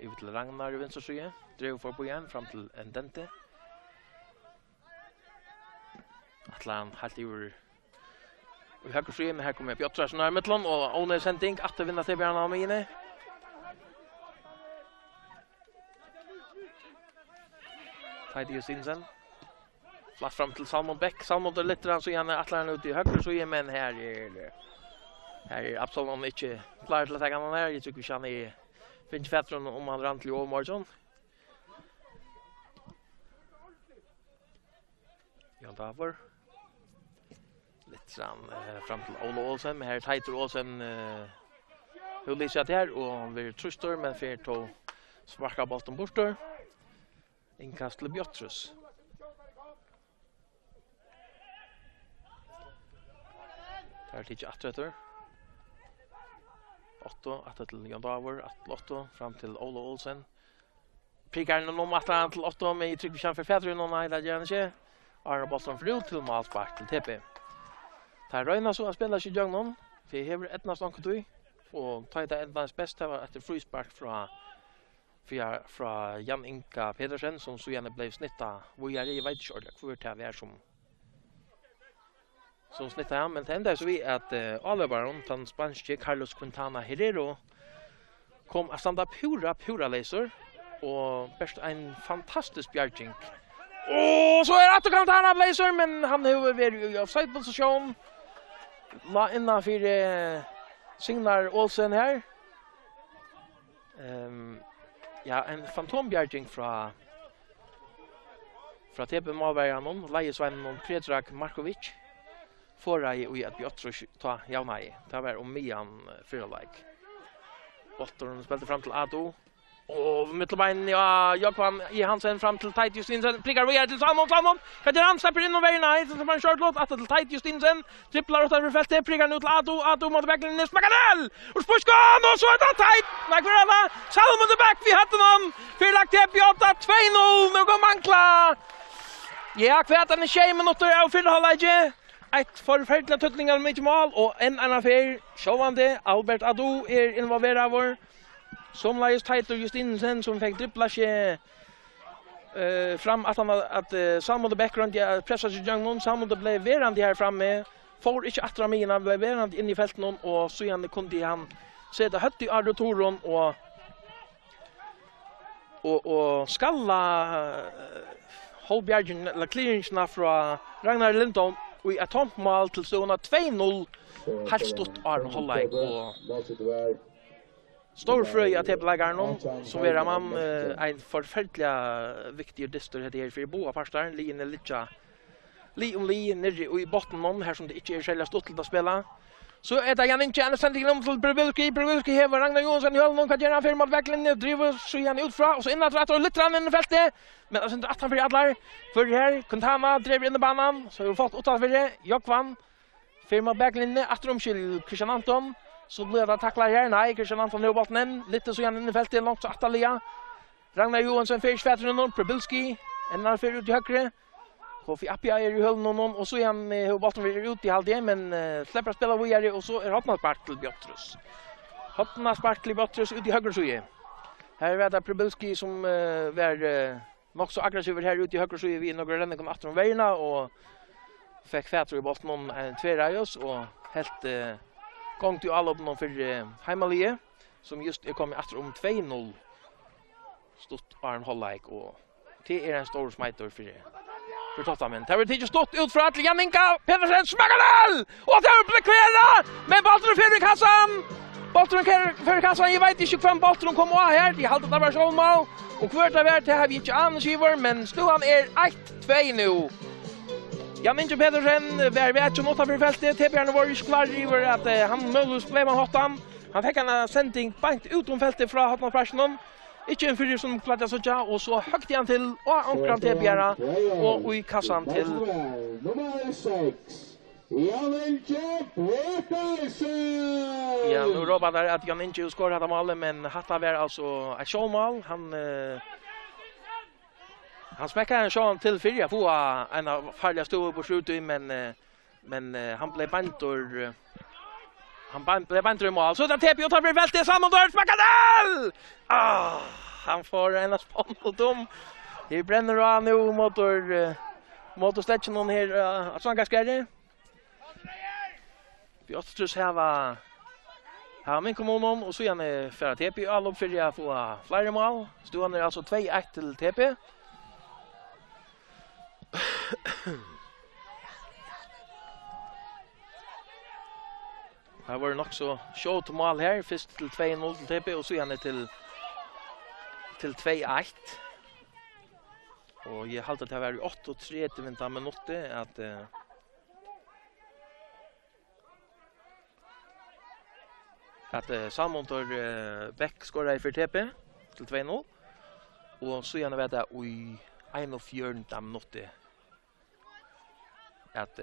Över till Ragnar i vänster sida. Drev för på igen fram till Endente. Atlan halt ur och höger sida men här kommer Bjottrus när mittlon och One sending att vinna till Björn Amine. Tidius Insen. Flatt fram till Salmon Beck. Salmon där lite så igen Atlan ut i höger sida men här är Absalom inte klar till att ta den där. Jag tycker vi känner finns fettron om han rant till Morgon. Jon Davor. Lite fram till Ola Olsen. Men här är Titor Olsen hur lyser det här och vi trustar men för att sparka bollen bort där. Inkast till Bjottrus. Där tycker jag att 8 att till Jon Davor, 8 fram till Ola Olsen. Prickar någon att han till 8 med tryck chans för Fedrin och nej där gärna inte. Arne bollen för ut till målspark till TP. Tar Röjna så att spela sig jag någon. Vi har ett nästan kontor och tar det ändans bästa var efter frispark från Jan Inka Pedersen som så gärna blev snitta. Vi är i vet inte hur det är som snittar han, men det enda så vi att Oliveron, den spanske Carlos Quintana Herrero, kom att standa pura laser och bäst en fantastisk bjärging. Och så är det att Quintana laser, men han har varit i offside-position. La innan för Signar Olsen här. Ja, en fantombjärging från TP Malberganon, Lejesveinen och Predrag Markovic. Förra i att Bjottrus ta Jaunai. Det var Mian Fyrlaik. Bollen spelade fram till Ado. Och mittelbein Jakvan i Hansen fram till Tight Justinsen. Prickar vidare till Salmon. Kan han släpper in och vägen så man kört låt att till Tight Justinsen. Tripplar åt över fältet. Prickar nu till Ado mot backlinjen. Smackadell! Och Spurskan och så är det Tight. Nej för alla. Salmon the back. Vi hade någon. Fyrlagt till Bjota 2-0. Nu går Mankla. Ja, kvätan i 20 minuter av fyra halvlek. Ett förfärligt tuttlingar med mål och en affär sjåvande Albert Ado är involverad var som Lajos Titor Justinsen som fick dribbla sig fram att Salmon the background pressar sig Young Salmon det blev verande här framme får inte attra mina blev verande in i fältet och så igen kunde han sätta hött i Ardotoron och skalla Holbjergen eller clearingsna från Ragnar Lindholm och i atompmål till stående 2-0 helt stort Arne Holleik och stor fröj att tävla någon så är man en förfärliga viktig distor det här för båda parter linjen lite li nere och i botten någon här som det inte är själva stort till att spela så är det igen inte en sändning om till Brubulki har Ragnar Jonsson i håll någon kan göra för mot verkligen driver så igen utfra och så inåt rätt och lite fram in i fältet men alltså inte att han för alla för här Quintana drev in i banan så har fått utanför det Jakvan firma backlinje atrom till Christian Anton så blir det tacklar här nej Christian Anton har bollen lite så igen in i fältet långt så Atalia Ragnar Jonsson fick fätter någon Brubulki en annan för ut i högre Kofi Appia är ju höll någon och så igen hur bollen vill ut i halvdelen men släpper spela vidare och så är Hotna spark till Bjottrus. Hotna spark till Bjottrus ut i höger sida. Här var det Pribulski som var nog så aggressiv här ute i höger så vi några ränner kom efter vägarna och fick fätter i bollen en tvärrejos och helt gång till alla upp någon för Heimalie som just är kommit efter 2-0 stått Arn Hollike och det är en stor smiter för Tottenham. Det har inte stått ut för att Janinka Pedersen smackar den! Och det har blivit kvälla! Men bollen för i kassan! Bollen för kassan, jag vet inte kvem bollen kommer av här. De haltar där självmål. Och kvart av det har vi inte anskiver, men stuan är 1-2 nu. Janinka Pedersen var vet ju något för fältet. TP:arna var ju klar över att han möjligtvis blev av hotan. Han fick en sändning bankt utom fältet från hotnaplatsen. Ikke en fyrir som platta sådja, og så høgte han til, og ankran til Bjerra, og i kassan til... Nummer 6, Jan-Inge Pedersen! Ja, nu råber der at Jan-Inge skår dette målet, men hatta var altså et sjålmål. Han smekkar en sjål til fyrir, få en av farliga stående på slutet, men han ble bantor... Han blev bantor i mål. Så där TP och tar för fältet samman där smackadel. Han får en spann och dom. Det bränner av nu mot stäcken någon här att Svanka skärre. Vi återstrus här min kommunen och så gärna för TP all upp för att få flera mål. Stående är alltså 2-1 till TP. Här var det nog så short mål här, först till 2-0 till TP och så gärna till 2-1. Och jag hade att det var 8-3 till vänta minuter att Salmon tar Beck skorar för TP till 2-0. Och så gärna vet jag i 1-4 minuter att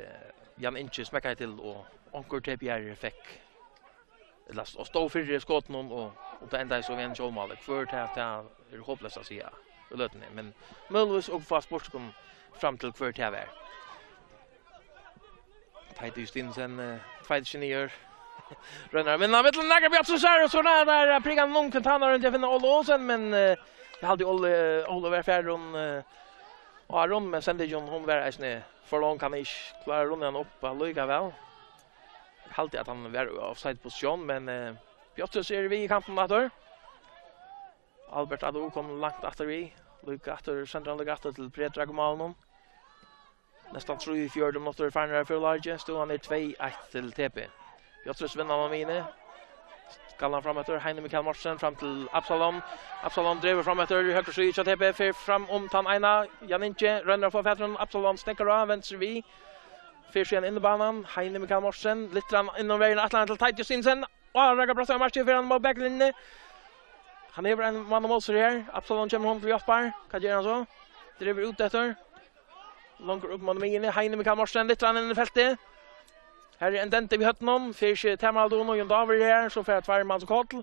Jan Inge smäckade till och Onkor TPR fick och stå för det skotten och det enda så en showmål för att det är hopplöst att säga lötne men möjligtvis och fast bort kom fram till för det här. Tight Justinsen 2-9 runnar men när mittel några bjärt så där prigan långt kan ta runt jag finner Olsen men jag hade Oliver Färdon och Aron men sen det John hon var äsne för lång kan inte klara runnen upp lika väl. Alltid att han var offside position men Björn ser vi i kampen där. Albert Ado kom långt efter vi. Lucas efter centrala efter till Predrag Malmon. Nästan 3-4 minuter final för Large stod han 2-1 till TP. Björn vinner av mine. Skallar fram efter Heine Mikael Morsen fram till Absalom. Absalom driver fram efter höger sida så TP för fram om tan ena Janinche ränner för Petron Absalom stäcker av vänster vi. Fyrsen in i banan, Heine Mikael Morsen, littran inom vägen Atlant till Tight Justinsen. Och Raga Brassa matcher för han mot backlinjen. Han är en man och målser här. Absalom kommer hon till Jaspar. Kan göra så. Driver ut efter. Långt upp mot mig inne. Heine Mikael Morsen, littran in i fältet. Här är en dente vid hötten. Fyrsen Temaldon och Jon David här. Så för att varje man så kort.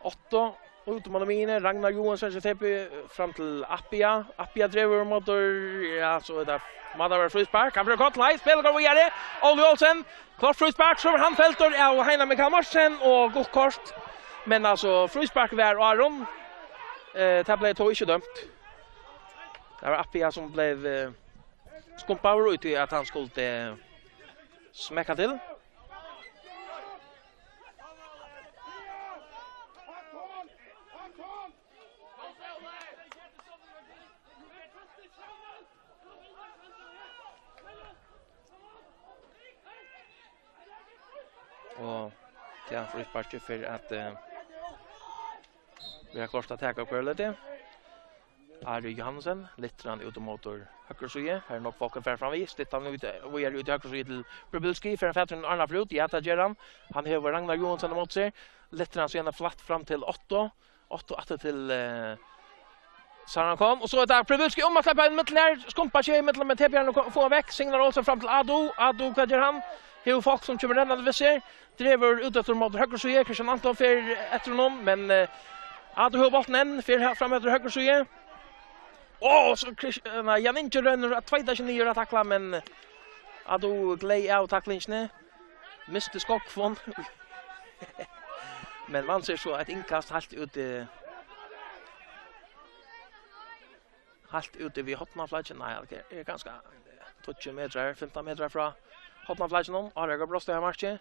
8. Ut mot mig inne. Ragnar Johansson så TP fram till Appia. Appia driver mot ja så där. Madar frispark, han får kort live, spelar går vidare. Olli Olsen, klart frispark som han fälter av Heina Mikael Morsen och gott kort. Men alltså frispark var Aron. Det blev då inte dömt. Det var Appia som blev skumpad ut i att han skulle smäcka till. Och det är frispark för att vi har klart att täcka på lite. Ari Johansen, littran ut mot höger sida. Här är nog folk för fram vis. Det han ut och är ut höger sida till Pribulski för en fetten Arna Frut. Ja, det gör han. Han har Ragnar Johansson mot sig. Littran så gärna flatt fram till 8. 8 till Saran kom och så där Pribulski om att släppa in mitten här. Skumpar sig i mitten med TP:arna och få väck. Signar också fram till Ado. Ado vad gör han? Hur folk som kommer redan vi ser. Driver ut efter mot höger sida. Christian Anton för efter honom men Ado har bollen än för fram efter höger sida. Så Jan Inge rönner att 2-9 att tackla men Ado glei av tacklingen. Miste skott från. Men man ser så ett inkast helt ut Halt ute vid hotnaflagen. Nej, det är ganska 20 meter, 15 meter från hotnaflagen om. Araga Brosta i matchen.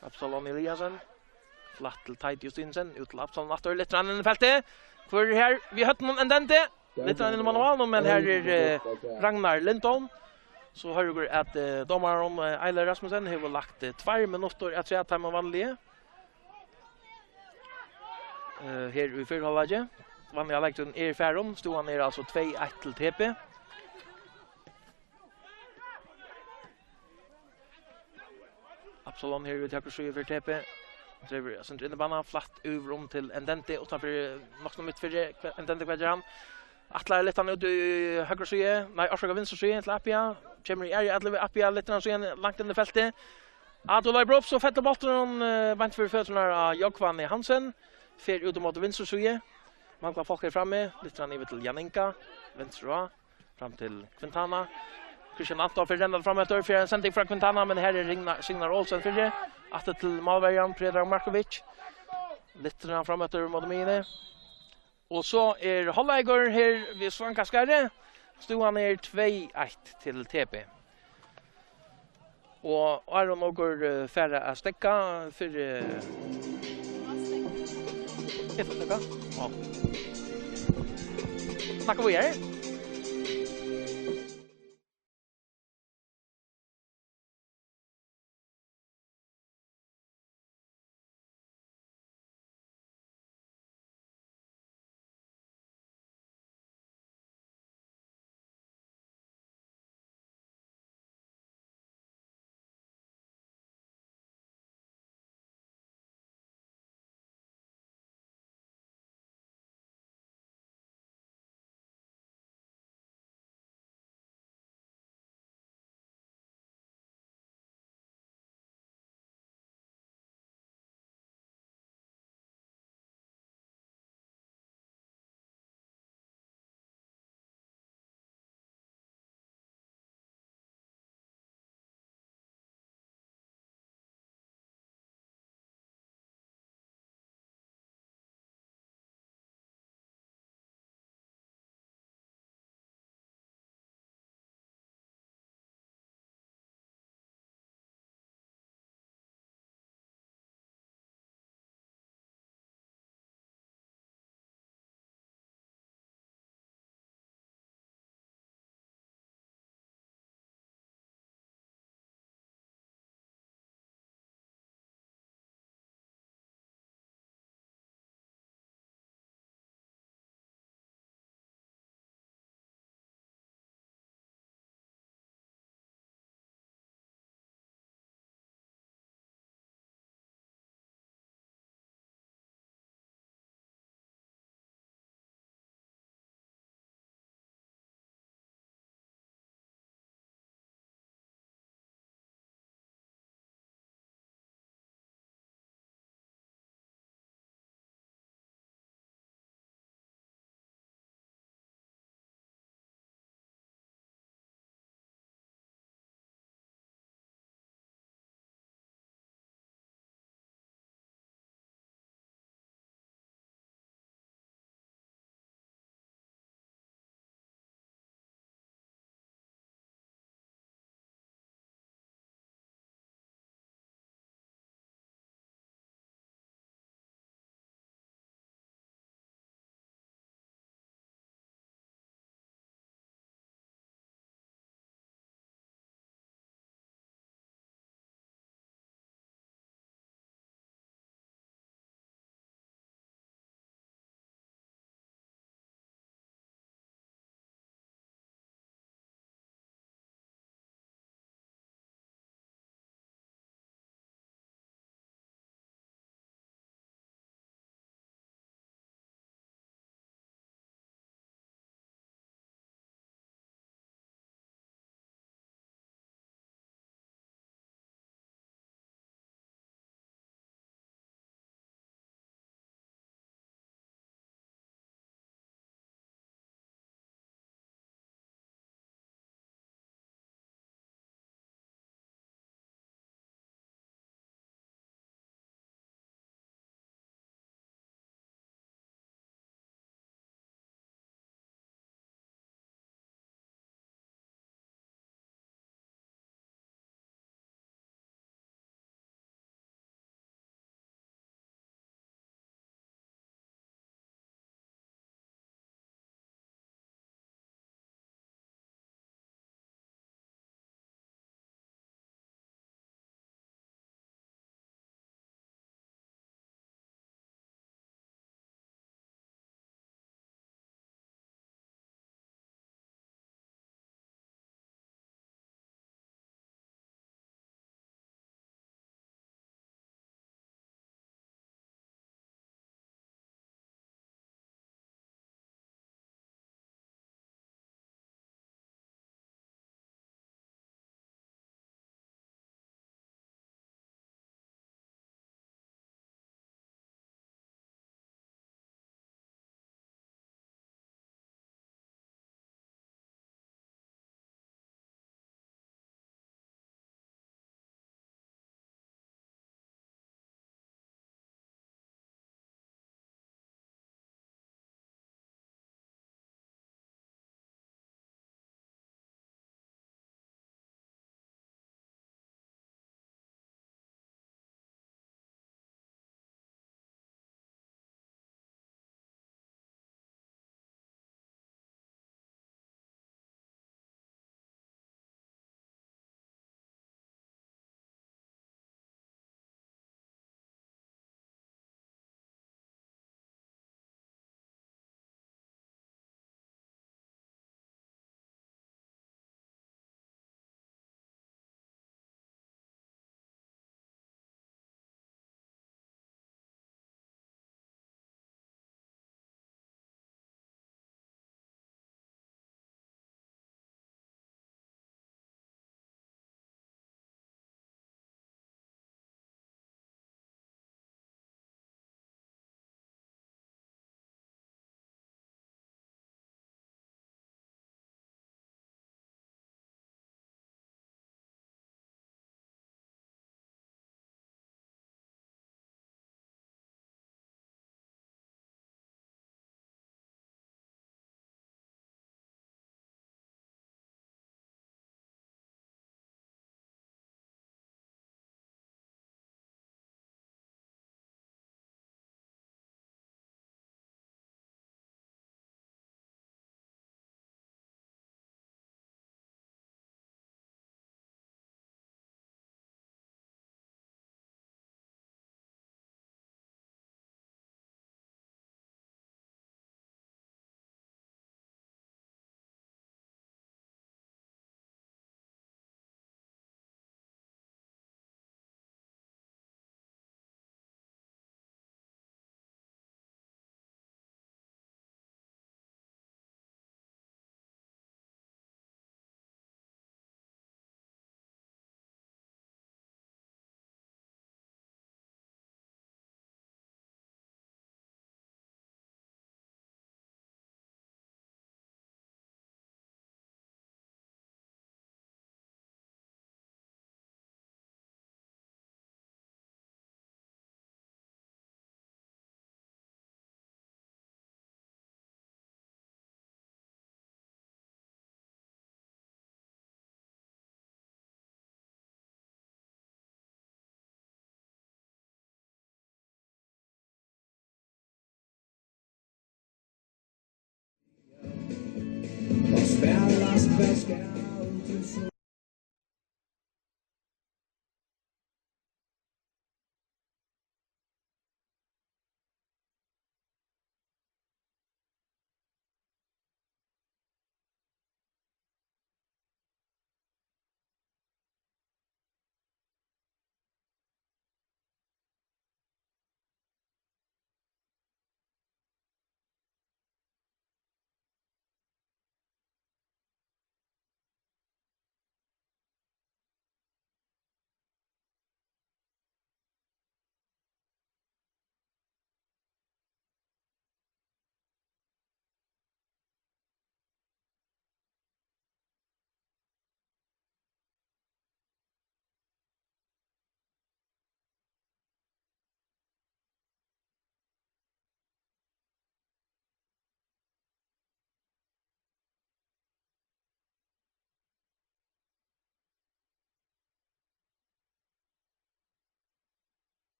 Absalon Eliasen. Flatt till Tite Justinsen. Ut till Absalon efter lite grann i fältet. För här, vi hött någon endente. Lite grann i manualen, men här är Ragnar Lindholm. Så har du att domaren Eiler Rasmussen har lagt 2 minuter att säga att han är vanlig. Här i förhållandet. Vanliga lägten är färron. Stod han alltså 2-1 till TP. Absalon här ut höger sju för TP. Driver sen in banan flatt över om till Endente utanför något mitt för Endente kvadran. Atlar lite han ut i höger sju. Nej, Orsaka vänster sju till Appia. Kommer i area Appia lite så långt in i fältet. Adolai Brof så fett bollen bant för fötterna av Jokvan i Hansen. Fer ut mot vänster sju. Manglar folk här framme. Lite han över till Janinka. Vänster fram till Quintana. Christian Anton för den framåt för en sändning från Quintana, men här är Signar Olsen för det. Att till Malbergan Predrag Markovic. Lite framåt mot Mine. Och så är Holläger här vid Svankaskare. Stod han 2-1 till TP. Och Aron någår färre att stäcka för ett stäcka. Ja. Tackar vi er.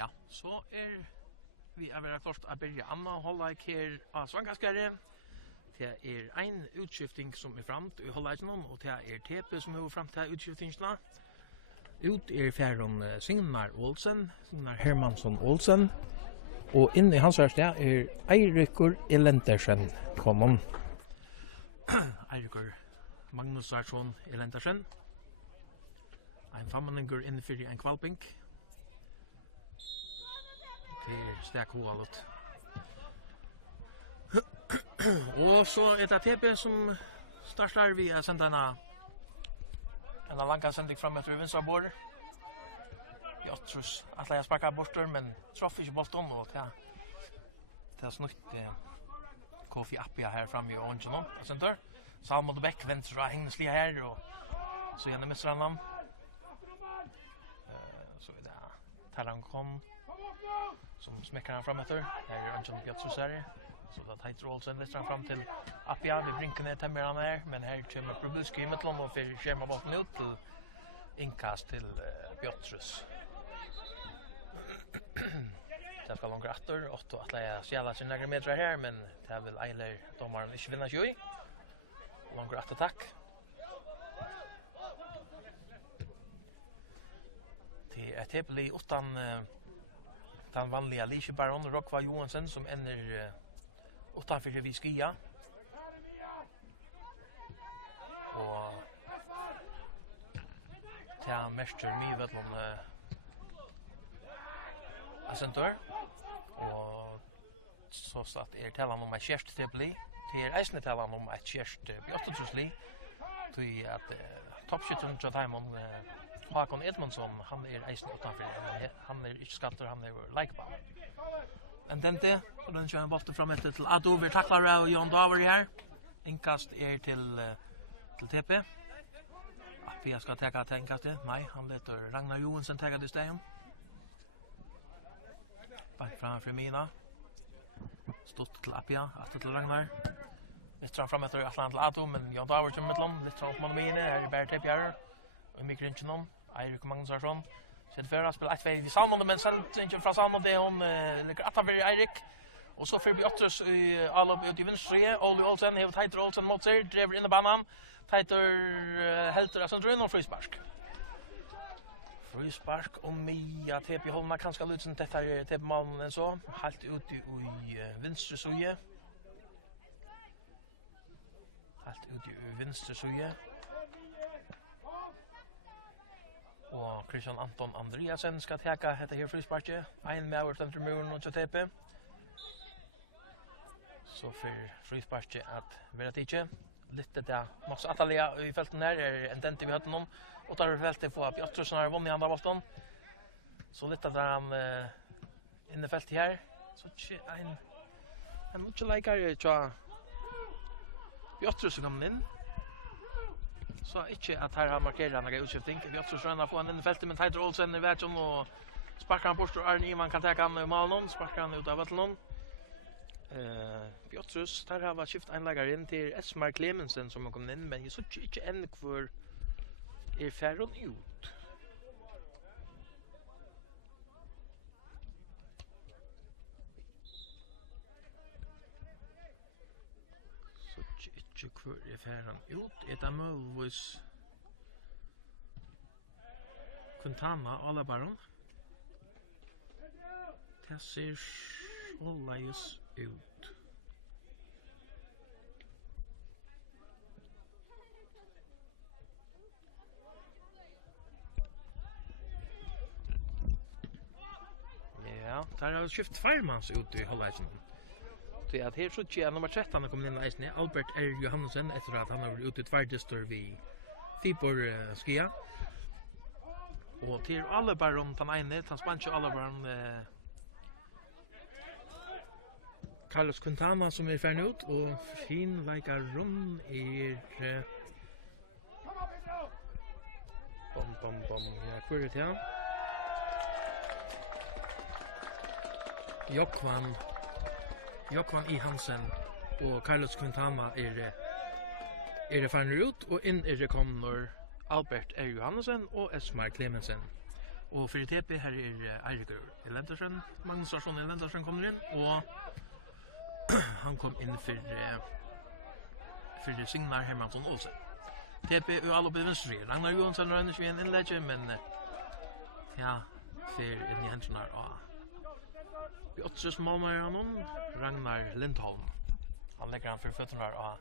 Ja, så vi er klart å begynne Anna Holleik her av Svangaskarre. Det en utskifting som framt i Holleiken, og det TP som framt til utskiftingene. Ut færon Signar Olsen, Signar Hermansson Olsen, og inn i hans verste Eirikur Elendersen kommen. Eirikur Magnus Larsson Elendersen. En fammeninger innenfor en kvalping. Det stek hovalet. Og så det TP som startar vi å sende en langa sending fram etter vinstra bord. Jag tror att jag sparkar borster men träffar inte bollen och det är snutt Kofi Appia här framme i orangen och center. Salmon Beck vänster hängslig här och så gärna med Strandland. Så är det Talankom som smäcker han fram efter. Här är orangen Pjotr så det heter Olsen lyfter fram till Appia. Vi brinker ner till han här men här kommer Probuski i mitten och för skärma bollen ut till inkast till Pjotrus. Det ska långt efter och att lägga själva sina några meter här men det vill Eiler domaren inte vinna ju. Långt efter attack. Det är tepli utan den vanliga Lisha Baron Rockva Johansson som ender utanför vi skia. Och ta mäster mig vet om center och så satt talan om ett kärst tepli. Det eisne talan om ett kärst Björtusli. Tui att toppskytten till Diamond Håkon Edmundsson han eisne utanför han inte skattar han likebar. En dente och den kör en boll fram efter till Ado vi tacklar och Jon Daver här. Inkast till TP. Vi ska ta inkastet. Nej, han låter Ragnar Johansson ta det stegen. Back framför Mina. Stort till Appia, att till Ragnar. Lite fram efter Atlant Ado men Jon Daver till mitten, lite fram mot Mina är bara TP här. Och mycket Rinchenom, Eirik Magnusson. Sen förra spel 1-2 i Salmon men sen inte från Salmon det hon ligger att för Eirik och så för Björtrus i alla ut i vänster Olli Olsen har Tighter Olsen mot sig driver in i banan Tighter helter alltså drön och frispark och Mia TP Holma kanske lutsen detta TP mannen så helt ut i vänster suje og Christian Anton Andreasen skal teka hetta her frisparket. Ein med over til muren og TP. Så for frisparket at vera tikje. Litt der Max Atalia i felten her en dente vi hadde noen. Og der feltet for Bjørtrus har vunnet i andre bollen. Så litt der han inne feltet her. Så ikke en mye leikere tja Bjørtrus kom inn. Så ikke at her har markeret noen utskifting. Vi også skjønner få han inn i feltet, men Tighter Olsen i verden og sparker han bort, og Arne Ivan kan teke han i malen, sparker han ut av Vettelen. Bjørtrus, der har vi skiftet en leger inn til Esmar Clemensen som har kommet inn, men jeg så ikke enn hvor færren ut. Ikke hvor færren ut. Det muligvis Quintana Alabaron. Det ser såleis ut. Ja, der har vi skift Feirmans ut i Holleisen. Det att här så tjänar nummer 13 kommer in i isen Albert R. Johansen efter att han har varit ute i tvärdistor vid Fibor skia. Och till alla baron den ene, han spancho alla baron Carlos Quintana som färdig ut och fin lika rum bom ja kvar det ja. Jokvan I. Hansen og Carlos Quintana det færdig ut, og inn det kommer Albert R. Johansen og Esmar Clemensen. Och för TP här är Eirikur Elendersen, Magnus Larsson Elendersen kommer in och han kom in för Signar Hermansson Olsen. TP och alla på vänster. Ragnar Johansson rör inte en inlägg men ja, för in i händerna och vi åtses målmar honom Ragnar Lindholm. Han lägger han för fötterna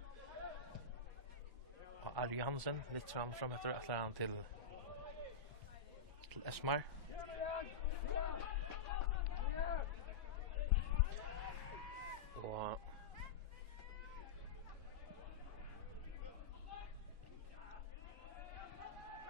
och Ari Hansen lite fram efter att han till Esmar. Och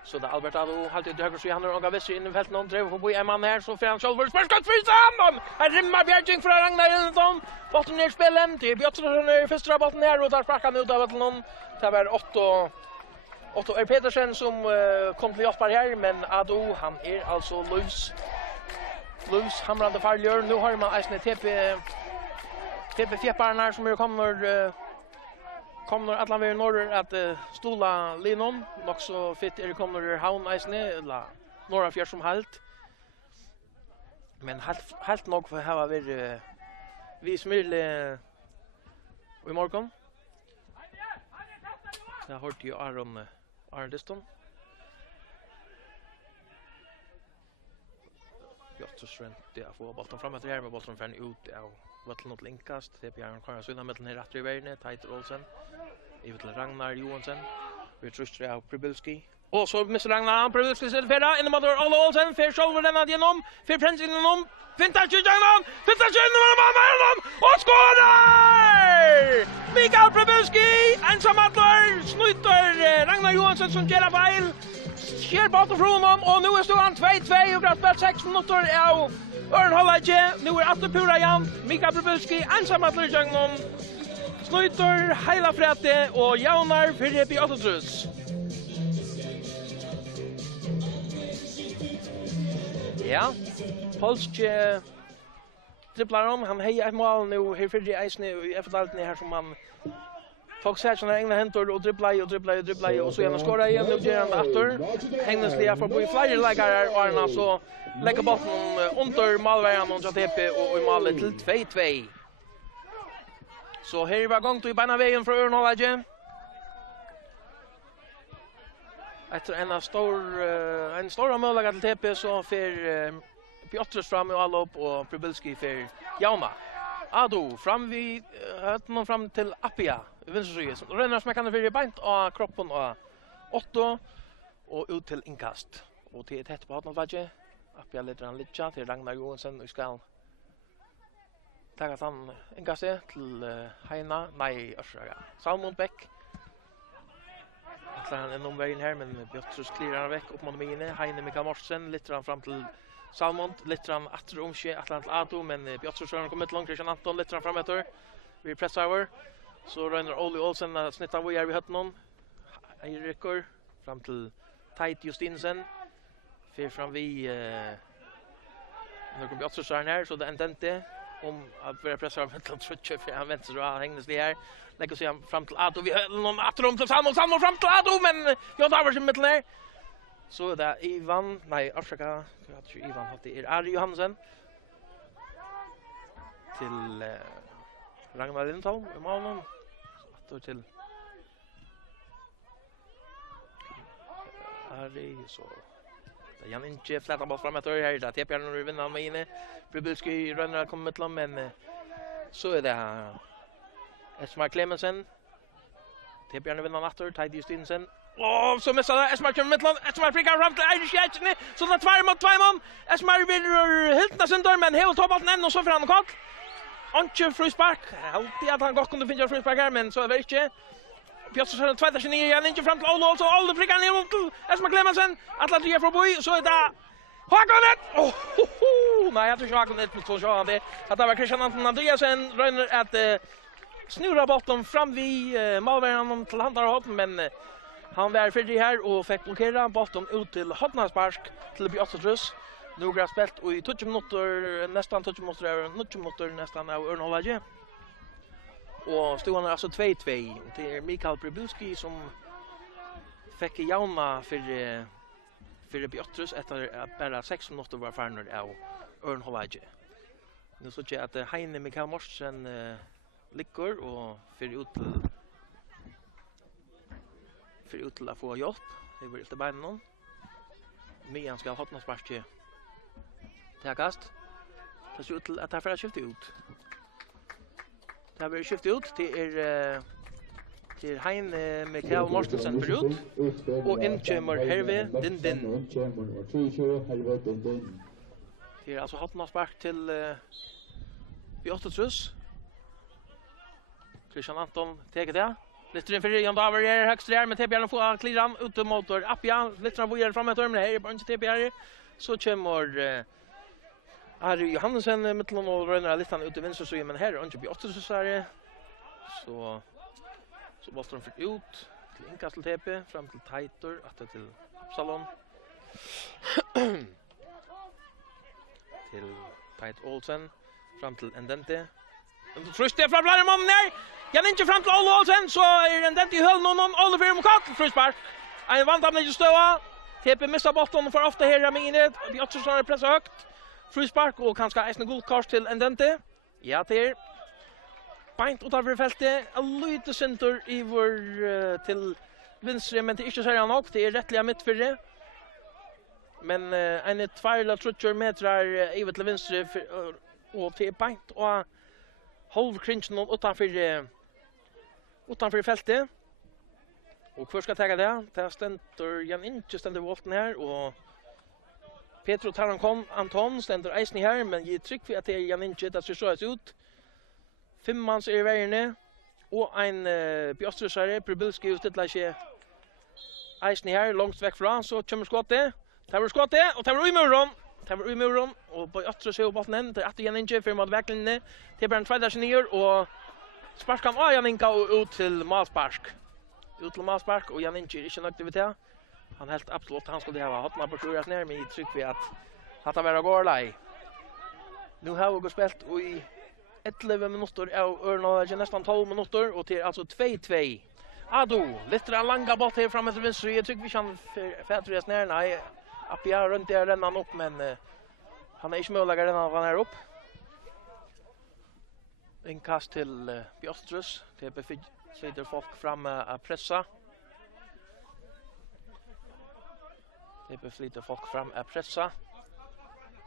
så där Albert Ado halvt ut höger så han och Gavessi in i fältet någon drev på en man här så för han själv sparkar för samman. Här rimmar Björking för Ragnar Lindholm. Bollen ner spelen till Björnsson första bollen här och där sparkar han ut av någon. Det var Otto Petersen som kom till hjälp här men Ado han är alltså loose hamrande farligör. Nu har man Eisne TP fjäpparna som kommer alla vägen norr att stola linon också fitt kommer Havn Eisne eller norra fjärs som halt. Men helt nog för ha vi smyrle i morgon. Så jag hörde ju Aron Diston. Björnsson det får bollen fram efter här med bollen från ut av vattnet till inkast. Det blir en kvar så mellan rätt i vägen Tight Olsen. Evert Ragnar Johansson. Vi trustar av Pribilski. Och så missar Ragnar Pribilski till färra in i motor Olle Olsen för shoulder den igenom. För prins igenom. Fintar Tjujanon. Och skårar! Mikael Pribilski ensammatlar snutter Ragnar Johansson som gör fel. Kör bort från honom och nu är stånd 2-2 och spelat 6 minuter av Örnhållage. Nu är Atte Pura jämnt. Mikael Pribilski ensammatlar igenom. Snutter hela frätte och jaunar för det blir återtrus. Ja, Polsk dribblar om. Han hejar ett mål nu här för det Eisne i efterhalten här som man Fox har sina egna händer och dribblar och så gärna skora igen. Nu gör han åter. Hängnesliga för på i flera lägar och Arna så lägger bollen under målvägen och TP och i målet till 2-2. Så här var gång till bana vägen för Örnhållage. Efter en stor möjlighet till TP så för Piotrus fram och allop och Pribilski för Jauma. Ado fram vid någon fram till Appia vänstersida. Rönnar smäckande för bent och kroppen och Otto och ut till inkast. Och till ett på Örnhållage. Appia leder han lite till Ragnar Johansson och skall tagat han inkastet till Heina, nej Örsraga. Salmon Bäck. Han är vägen här men Björtrus klirar han väck upp mot mine. Heine Mikael Morsen littrar fram till Salmon, littrar han attra omskje Atlant Ato men Björtrus har kommit långt Christian Anton littrar han fram efter. Vi pressar över. Så rönner Olli Olsen att snitta vad vi hött någon. Eirikur fram till Tight Justinsen. För fram vi nu kommer Björtrus här så det entente om att börja pressa av ett trutcher för han väntar så han hängdes det här. Lägger sig fram till Ado. Vi har någon atrom till Salmon fram till Ado men jag tar över mitten här. Så det är Ivan, nej Arsaka, jag tror Ivan hade är Ari Johansson. Till Ragnar Lindholm i målen. Så till Ari så Jan inte flätar bort fram efter här där TP nu vinner med inne. Pribilski rönnar kommer mittlom men så är det Esmar Clemensen. TP nu vinner efter Tight Justinsen. Och så missar Esmar kommer mittlom. Esmar prickar fram till Irish Jets. Så det 2 mot 2 man. Esmar vill hiltna sin dörr men helt toppalten än och så för han kort. Anke frispark. Alltid att han gott kunde finna frispark här men så är det inte. Björnsson tvättar sig ner igen, inte fram till Olle, så Olle prickar ner till Esmar Clemensen. Atlantia från Boy, så är det Hakonet! Nej, jag tror inte Hakonet så sa han det. Att det var Christian Anton Andreasen rönner att snurra bollen fram vid målvärden till handlar och hoppen, men han var färdig här och fick blockera bollen ut till Hotnarspark till Björnsson. Nu har jag spelat i 20 minuter, nästan 20 minuter nästan av Örnhållage. Och stod han alltså 2-2. Det är Mikael Pribilski som fick jauna för för Björtrus efter bara 6 minuter var farnor av Örnholaje. Nu så att Heine Mikael Morsen ligger och för ut till att få hjälp. Det blir inte bara någon. Mian ska ha något spark till kast. Det ser ut till att det får skifta ut. Det blir skifta ut till Heine Mikael Morstensen för ut. Och in kommer Herve Dindin. Det är alltså hatt något spark till Björtrus. Christian Anton teker det. Littren för Jan Daver är högst där med TBR och får kliran ut mot Appia. Littren börjar framåt men här är bara inte TBR. Så kommer Ari Johansen mitteln och rönnar listan ut till vänster så men här är inte Björtrus så är så bollen för ut till inkast till TP fram till Teitor att till Salon. Till Tait Olsen fram till Endente. Och Fröste från Blarman ner. Jag inte fram till Olle Olsen så är Endente i höll någon Oliver Mokak fruspark. En vantam när stöva. TP missar bollen för ofta här med inne. Vi också så pressa högt. Fruspark och kanske en guldkort till Endente. Ja till Pint utanför fältet. A lite center över till vänster men det är inte så här nog. Det är rättliga mittfältet. Men en 2-3 meter över till vänster och till Pint och halvkringen utanför fältet. Och först ska ta det. Det ständer Jan inte ständer volten här och Petro Tarankon Anton ständer eisen här men ge tryck för att det är Jan inte det ser så ut. 5 mans är i vägen och en Björstrusare Prubilski ut till läge eisen här långt väck från så kommer skottet. Det var skottet och det var i muren. Och på Björstrus så bollen det att Jan inte för mot väcklinjen. Det blir en tvådars ner och sparkan av Jan Inka ut till Malspark. Och Jan inte är inte nöjd med det. Han helt absolut han skulle ha hatt på kurat ner med i tryck för att han vara gårlaj. Nu har vi spelat i 11 minuter av Örnholaje nästan 12 minuter och till alltså 2-2. Ado, lite långa boll här framåt till vänster. Jag tycker vi kan färdres ner. Nej, Appia runt där rennan upp men han är inte möjlig att renna här upp. En kast till Björstrus. Det sitter folk fram att pressa.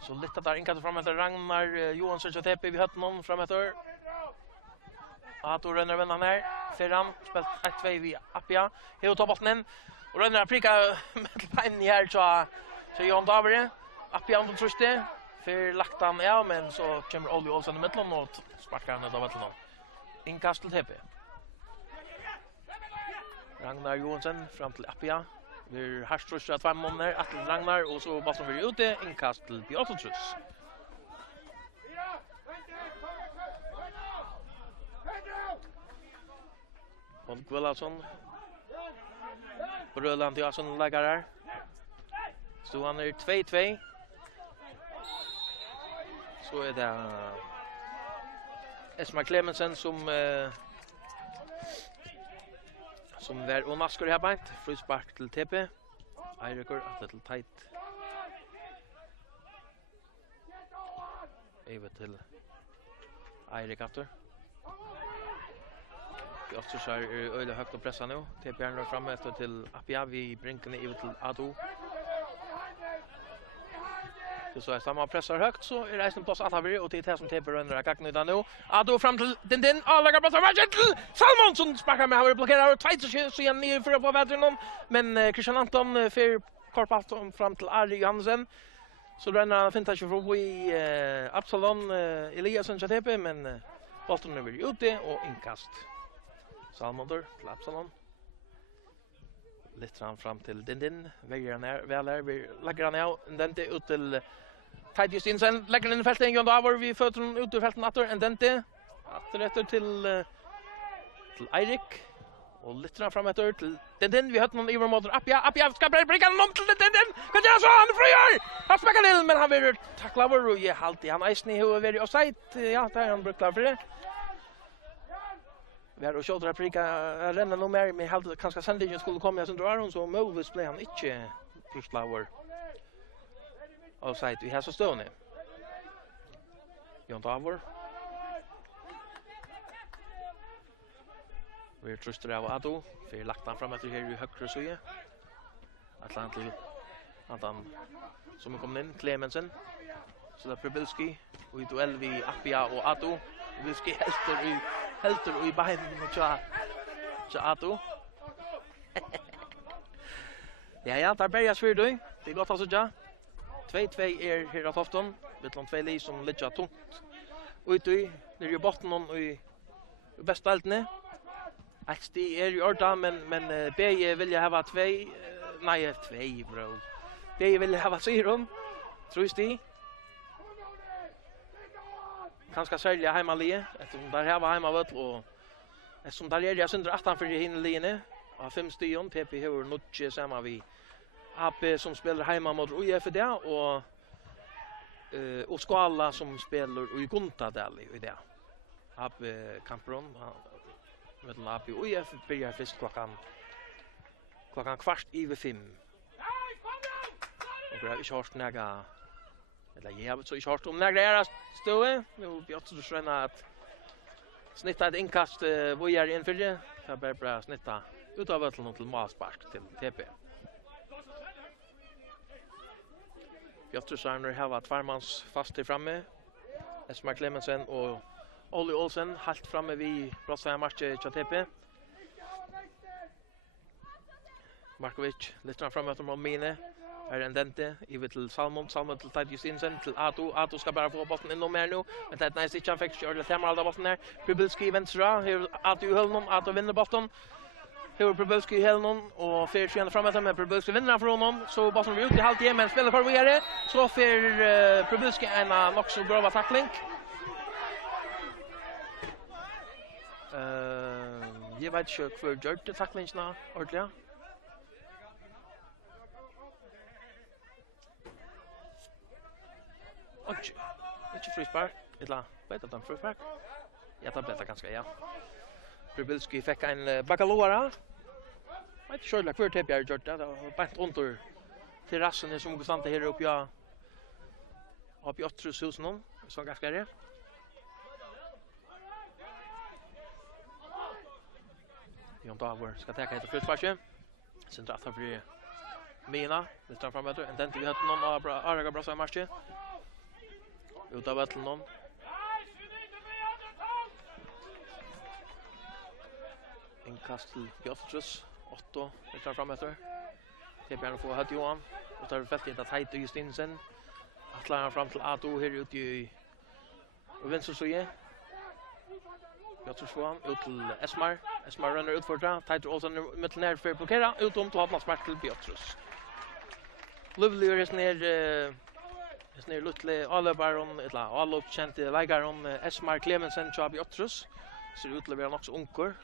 Så lite där inkast fram efter Ragnar Johansson så TP vi hött någon fram efter. Att då ränner vändan här. Sedan spelat 1-2 vid Appia. Heo tar bollen och ränner pricka med in här så Jan Davre. Appia om truste för lagt han ja men så kommer Olli Olsen i mitten och sparkar han av vattnet. Inkast till TP. Ragnar Johansson fram till Appia. Vi har strusat 2 månader att Ragnar och så vad som vill ute inkast till Björtrus. Och Gullason. Bröland Jansson lägger där. Så han är 2-2. Så är det Esma Clemensen som var och maskor här bant. Fryspark till TP. Eirikur att till Tait. Över till Eirik Atter. Björstrus är öle högt och pressa nu. TP är fram efter till Appia. Vi brinken över till Ado. Så är samma pressar högt så är resten på Atavi och det är det som TP rönder att gagna utan nu. Ado fram till den alla går på till Salmon som sparkar med har blockerar och Teitor så igen ner för på vädren men Christian Anton för korpat fram till Ari Johansen. Så ränner han fintar sig för i Absalon Eliasson så TP men bollen är ute och inkast. Salmon till Absalon. Lite fram till den väger ner väl där vi lägger han out den ut till Tait Justinsen lägger den i fältet en gång då var vi fötter ut ur fältet åter en dente åter till Eirik och lite fram åter till den vi hött någon över mot Appia ska bringa någon till den kan jag så han fröjer han smäcker till men han vill tackla över och ge halt i han isen i hur är offside ja där han brukar klar för det. Vi har och att prika renna nog mer med halt kanske sändningen skulle komma sen drar hon så Movis blev han inte Bruslauer offside vi har så stående. Jon Davor. Vi tröstar av Ado. För lagt han fram efter här i högre sida. Atlantil. Han som kommer in. Clemensen. Så det är Prebilski. Och i duell vid Appia och Ado. Prebilski helter i beinen och tja Ado. Ja, där börjar för dig. Det är gott alltså ja. 2-2 är här av Tofton. Mittland 2 lig som ligger tungt. Ut i när ju botten och i bästa altne. Det är ju orda men B vill jag ha 2 nej 2 bro. B vill ha 4. Tror du? Kanske sälja hemmalige eftersom där här var hemmavöll och eftersom där är jag sönder 18 för hinline av 5 stycken TP hur notche samma vi AP som spelar hemma mot UF där och Skala som spelar i Guntadal i det. AP Campron mellan AP och UF börjar först klockan 4:15. Och det är ju hårt näga eller jag vet så i hårt om näga är ståe. Nu blir det så att snitta ett inkast vojar inför det. Jag bara snitta utav vattnet till målspark till TP. Björtrusarner har varit tvärmans fast i framme. Esmar Clemensen och Olli Olsen halt framme vid Brottsheim matchen till TP. Markovic lyfter fram efter Mine. Är en dente i till Salmon till Tadjus Insen till Ato ska bara få bollen in mer nu. Men det är nice att han fick köra det alla bollen där. Prebilski vänstra, hur Ato i höllen, Ato vinner bollen. Hur Prebilski i höllen och för sig framåt med Prebilski vinner från honom. Så bollen blir ut i halvtid men spelar för vidare. Så för Prebilski en nog så bra tackling. Jag vet inte för Jörg tacklingsna ordentligt. Inte frispark. Eller vet att han frispark. Jag tar det ganska ja. Prebilski fick en Bacalora. Jag inte sure för TP har gjort det. Bant under terrassen som går stanna här uppe ja. Upp i Åttrushusen någon. Så ganska det. Jon Davor ska ta ett frispark. Sen drar han för Mina. Det tar fram en dent vi hade någon av Araga Brasa matchen. Utav vattnet någon. En kast till Björtrus. 8 tar fram efter. TPR får hade Johan. Och tar fält inte att Heite Justinsen. Attlar han fram till Ato här ute i vänster sida. Björtrus får han ut till Esmar. Esmar runner ut för det. Heite Olsen mitt ner för blockera. Utom till Hatlandsmark till Björtrus. Lovely är ner Snär Luttle Alabaron eller alla kände lägaron Esmar Clemensen Chabi Otrus ser ut att vara också unkor.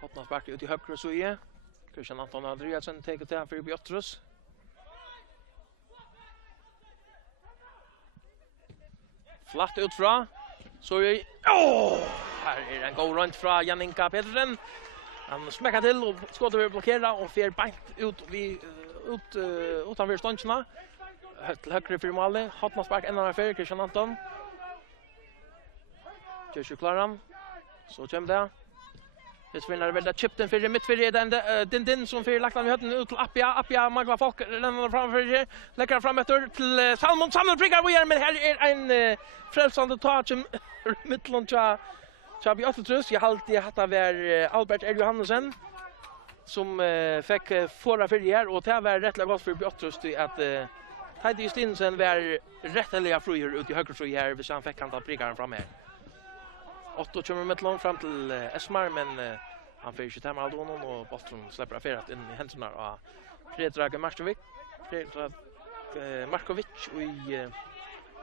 Hotnas back ut i högre så är Christian Anton Andreasen tar det för Björtrus. Flatt ut fra så är här är en go runt fra Janinka Pedersen. Han smäcker till och skottar över blockera och fer bant ut vi utanför ståndsna. Till högre för målet. Hotmanspark en annan för Christian Anton. Joshua Klaram. Så kommer det. Det vinner väl det chippen för mittfältet den som för lagt vi hade ut till Appia Magla folk lämnar framför lägger fram till Salmon prickar vi men här är en frälsande touch mittlund Chabi Ottrus. Jag alltid hatta var Albert Johansen som fick förra för och det var rätt gott för Björtrus att Heidi Justinsen var rättliga fröjer ut i höger så här vid han fick han ta prickar fram här. 8 kommer med långt fram till Esmar men han får ju ta med honom och Boston släpper affäret in i händerna av Predrag Markovic. Predrag Markovic i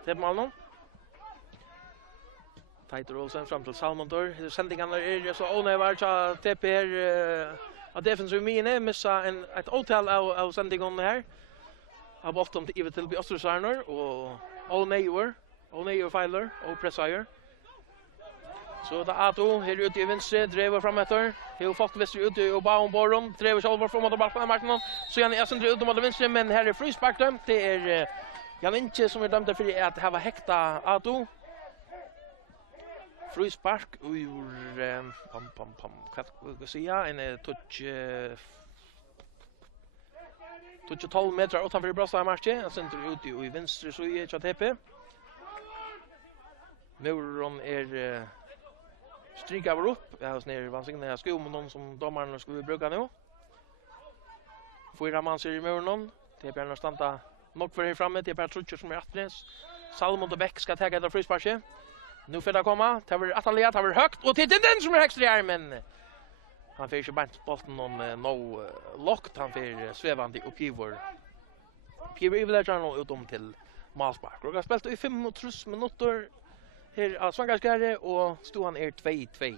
Tebmalon. Tighter Olsen fram till Salmondor. Sändningarna är så onövar så TP av defensiv mine missa ett otal av sändningen här. Av Boston till till Björtrusarner och Olneier Filer och Pressire. Så det är Ato här ute i vänster, driver fram efter. Hur fått väster ute och bara om borom, driver själv framåt och bakom marken. Så han är centralt ut mot vänster, men här är frispark dömt. Det är Jan Inche som är dömd för att ha häkta Ato. Frispark ur vad ska jag säga, en touch 12 meter utanför bröstet av matchen. Han centralt ute i vänster så är det TP. Muron är stryk över upp. Jag har snär vansinniga skor med någon som domarna skulle bruka nu. Fyra man ser i muren. Det är bjärna stanta nog för här framme. Det är bara Trutcher som är attens. Salmon och Beck ska ta ett frispark. Nu får det komma. Det var Atalia, det var högt. Och det är den som är högst i men han får inte bara bollen om no lockt. Han får svävande uppgivor. Uppgivor i villagerna utom till Malspark. Och har spelat i 35 minuter. Här av Svangarsgärre och ståan är 2-2.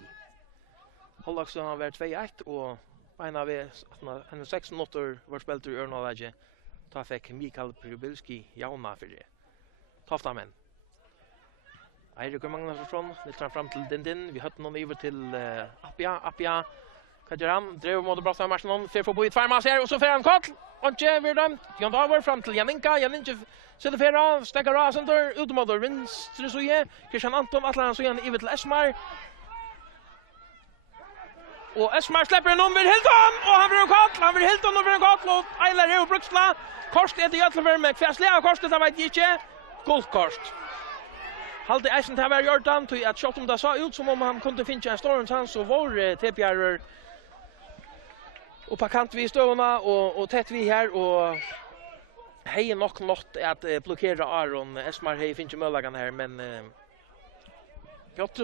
Hållaxen har varit 2-1 och beina vi en 6 minuter var spelat i Örnalaget. Ta fick Mikael Prybilski jauna för det. Toftamen. Eirik Magnusson lyfter fram till Dindin. Vi hade någon över till Appia. Kajeran drev mot brassa matchen. Fer får på ett farmas här och så får han kort. Och inte vill dömt. Jan Davar fram till Janinka. Janinka sätter fera. Stäcker av center. Ut mot vänster så är Christian Anton Atlan så igen över till Esmar. Och Esmar släpper en vid Hilton. Och han blir kort. Han blir Hilton och blir kort. Och Eilar är och Bruksla. Korst är till Götlever med kvärsliga korstet. Det vet jag inte. Guldkorst. Halde eisen til å være Jordan, til at selv om det så ut som om han kunde finne en større chans, så var TPR og på kant vi i støvna, og tett vi her, og hei nok nått at blokkere Aron. Esmar hei finne mølagene her, men Piotr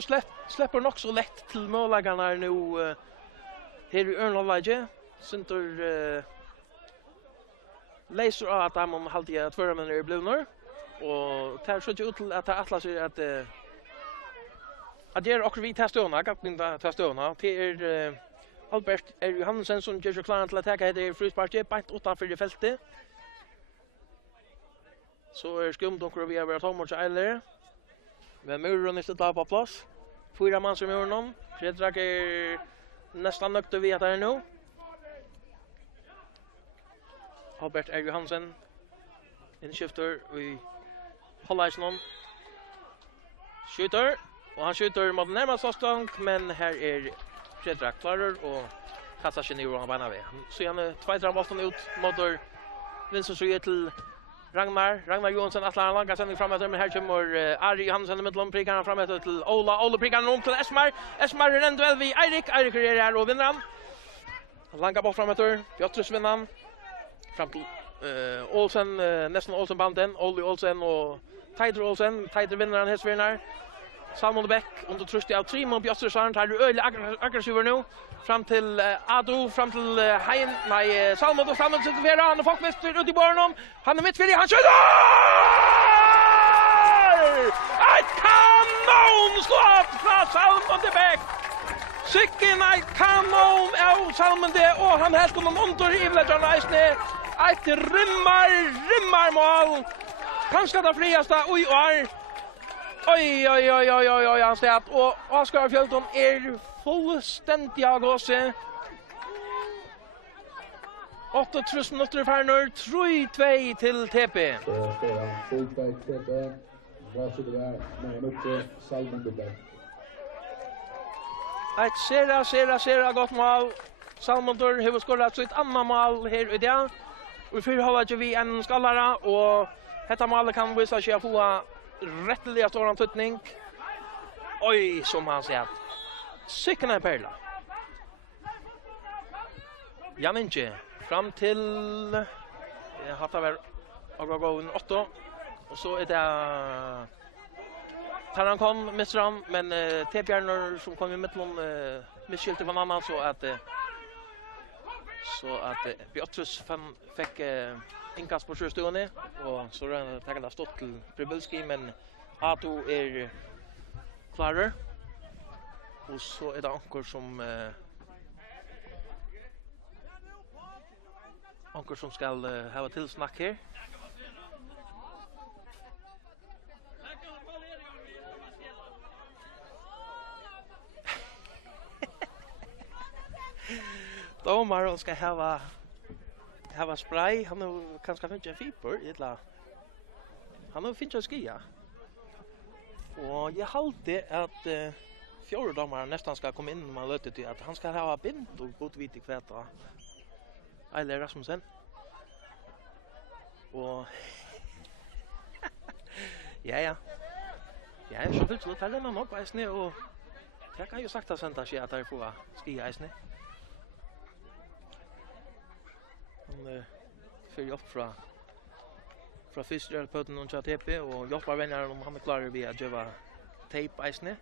slipper nok så lett til mølagene her nå her i Ørnalaget. Sinter leser av at de halde at føremennene er blivner. Og det så ut til at Atlas sig att det är också vi testar kapten testar till Albert Johansen som gör sig klar till att ta det frisparket bant utanför det fältet. Så är skumt och vi har varit Thomas Eiler. Men muren är stått på plats. Fyra man som gör någon. Fredrik är nästan nökt vi att det är nu. Albert Johansen inskifter i Hållaisnon. Skjuter. Och han skjuter mot närmast avstånd. Men här är Fredrik klarar och kastar sig ner och banar vid. Så han tvåtrar bollen ut mot vänster så till Ragnar Johansson Atlan långa sändning framåt men här kommer Ari Johansson i mitten prickar framåt till Ola prickar om till Esmar är ändå väl vi Eirik är här och vinner han. Långa boll framåt Piotr vinner fram till Olsen nästan Olsen banden Olli Olsen och Tider Olsen vinner han hästvinnar Salmon Beck under trust av Trimon Björster Sarn tar öl aggressiv nu fram till Ado fram till Hein nej Salmon och Salmon sitter för han och folk väster ut i barnen han är mittfältig han skjuter ett kanonskott från Salmon till Beck Sicken ett kanon av Salmon det och han helt honom under i Villagerna Isne ett rimmar mål kanske det friaste oj Oj, han säger att och Oskar Fjälton är fullständigt aggressiv. 8 minuter för nu 3-2 till TP. Ett sera gott mål. Salmondor har skorat sitt andra mål här idag. Och vi har vi en skallare och detta mål kan visa sig få rättliga stor tutning. Oj, som han säger. Sicken en perla. Janinche fram till hatta väl gå 8 och så är det Taran kom Misram men T-Bjärnor som kom i mitten misskylte från annan så att Piotrus fick inkast på sjustående och så den tackade stått till Prybilski men Ato är klarar och så är det Anker som ska ha till snack här. domar och ska ha spray. Han har kanske finns en fiber illa. Han har finns en skia. Och jag hållde att fjärde domaren nästan ska komma in när man löter till att han ska ha bind och god vit i kväta. Eller Rasmussen. Och ja. Ja, så det tar den nog på isne och jag kan ju sagt att sända sig att det får skia isne. Han för upp från Fister på den och TP och jobbar vänner om han klarar vi att göra tape isne.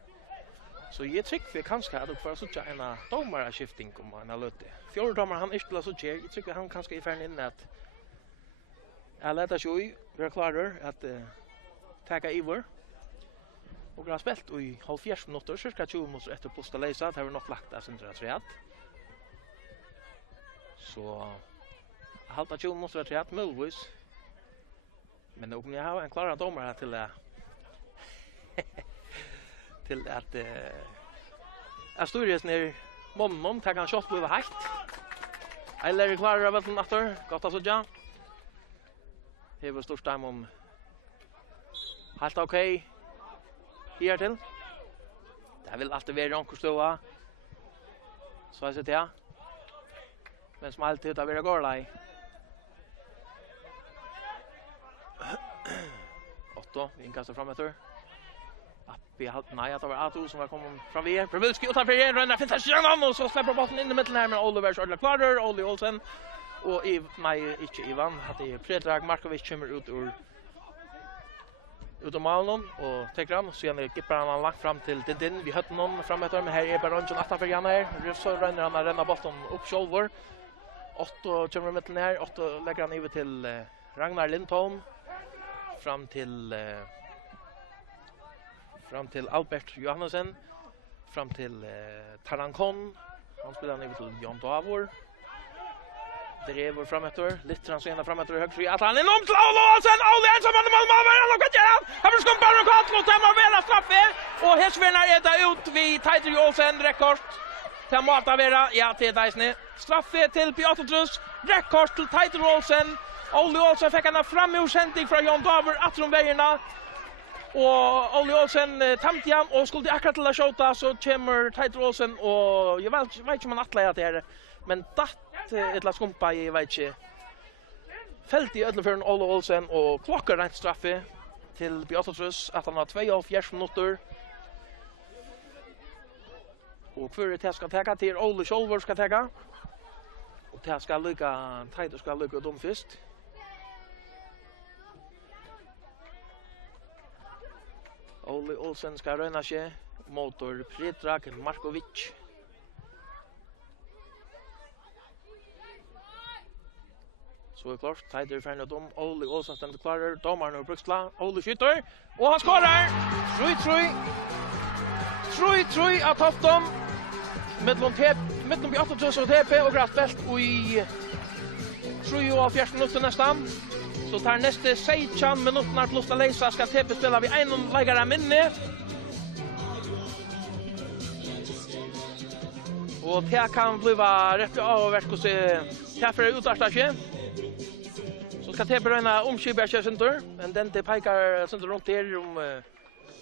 Så jag tycker vi kanske hade för så att en domare skifting kommer en löte. Fjärde domare han är så cher. Jag tycker han kanske i färden in att jag låter sig vara klar att ta över. Och har spelat i 70 minuter, cirka 20 minuter efter posta läsa, det har vi nog lagt där sen rätt. Så halta 20 minuter rätt möjligtvis. Men nog ni har en klar domare till till att Asturias ner månnom tar kan shot bli helt. Eller klarar av att natter, gott alltså ja. Det var stort time om helt okej. Här till. Det vill alltid vara någon ståa. Så jag säger ja. Men som alltid tar vi det går lai. Otto, vi inkastar fram efter. Appi halt nej att det var Ato som var kommen fram vi. Previlski utanför igen ränner finns det sjön och så släpper bollen in i mitten här med Oliver så klarar Olli Olsen och inte Ivan hade Predrag Markovic kommer ut ur malen och tar han så han kippar han lagt fram till Dindin vi hade någon framöver men här är bara runt utanför igen här så ränner han renna bollen upp shoulder. Otto kommer i mitten här Otto lägger han över till Ragnar Lindholm fram till Albert Johannesson fram till Tarankon han spelar ner till Jon Davor drever framåt lite transfera framåt högt att han är enormt och sen Olli ensam med mål han kan göra han vill skumpa och kort mot dem och vara straffe och Hesverna är där ut vid Tiger Olsen rekord till Mata Vera ja till Daisne straffe till Piotr Trus rekord till Tiger Olsen Olli Olsen fick han fram ur sändning från Jon Davor att från vägarna och Olli Olsen tamtian och skulle akkurat till att skjuta så kommer Tiger Olsen och jag vet inte om man attlar det här men datt ett skumpa jag vet inte fält i ödla för Olli Olsen och klockar rent straffe till Beatrice att han har 2,5 minuter och för det ska ta till Olli Solver ska ta och det ska lycka Tiger ska lycka dom först Olli Olsen ska röna sig motor Predrag Markovic. Så är klart, Tider färdig dom. Olli Olsen ständer klarar. Domaren och Bruksla. Olli skytter. Och han skårar! 3-3 av Tofton. Mittlom Beatrice och TP och Graspelt i 3,5 minuter nästan. Så tar nästa 16 minuter plus att läsa ska TP spela vid en lägare minne. Och det kan bli rätt avverk och se Taffer utarstache. Så ska TP röna omkibba center men den det pekar center runt där om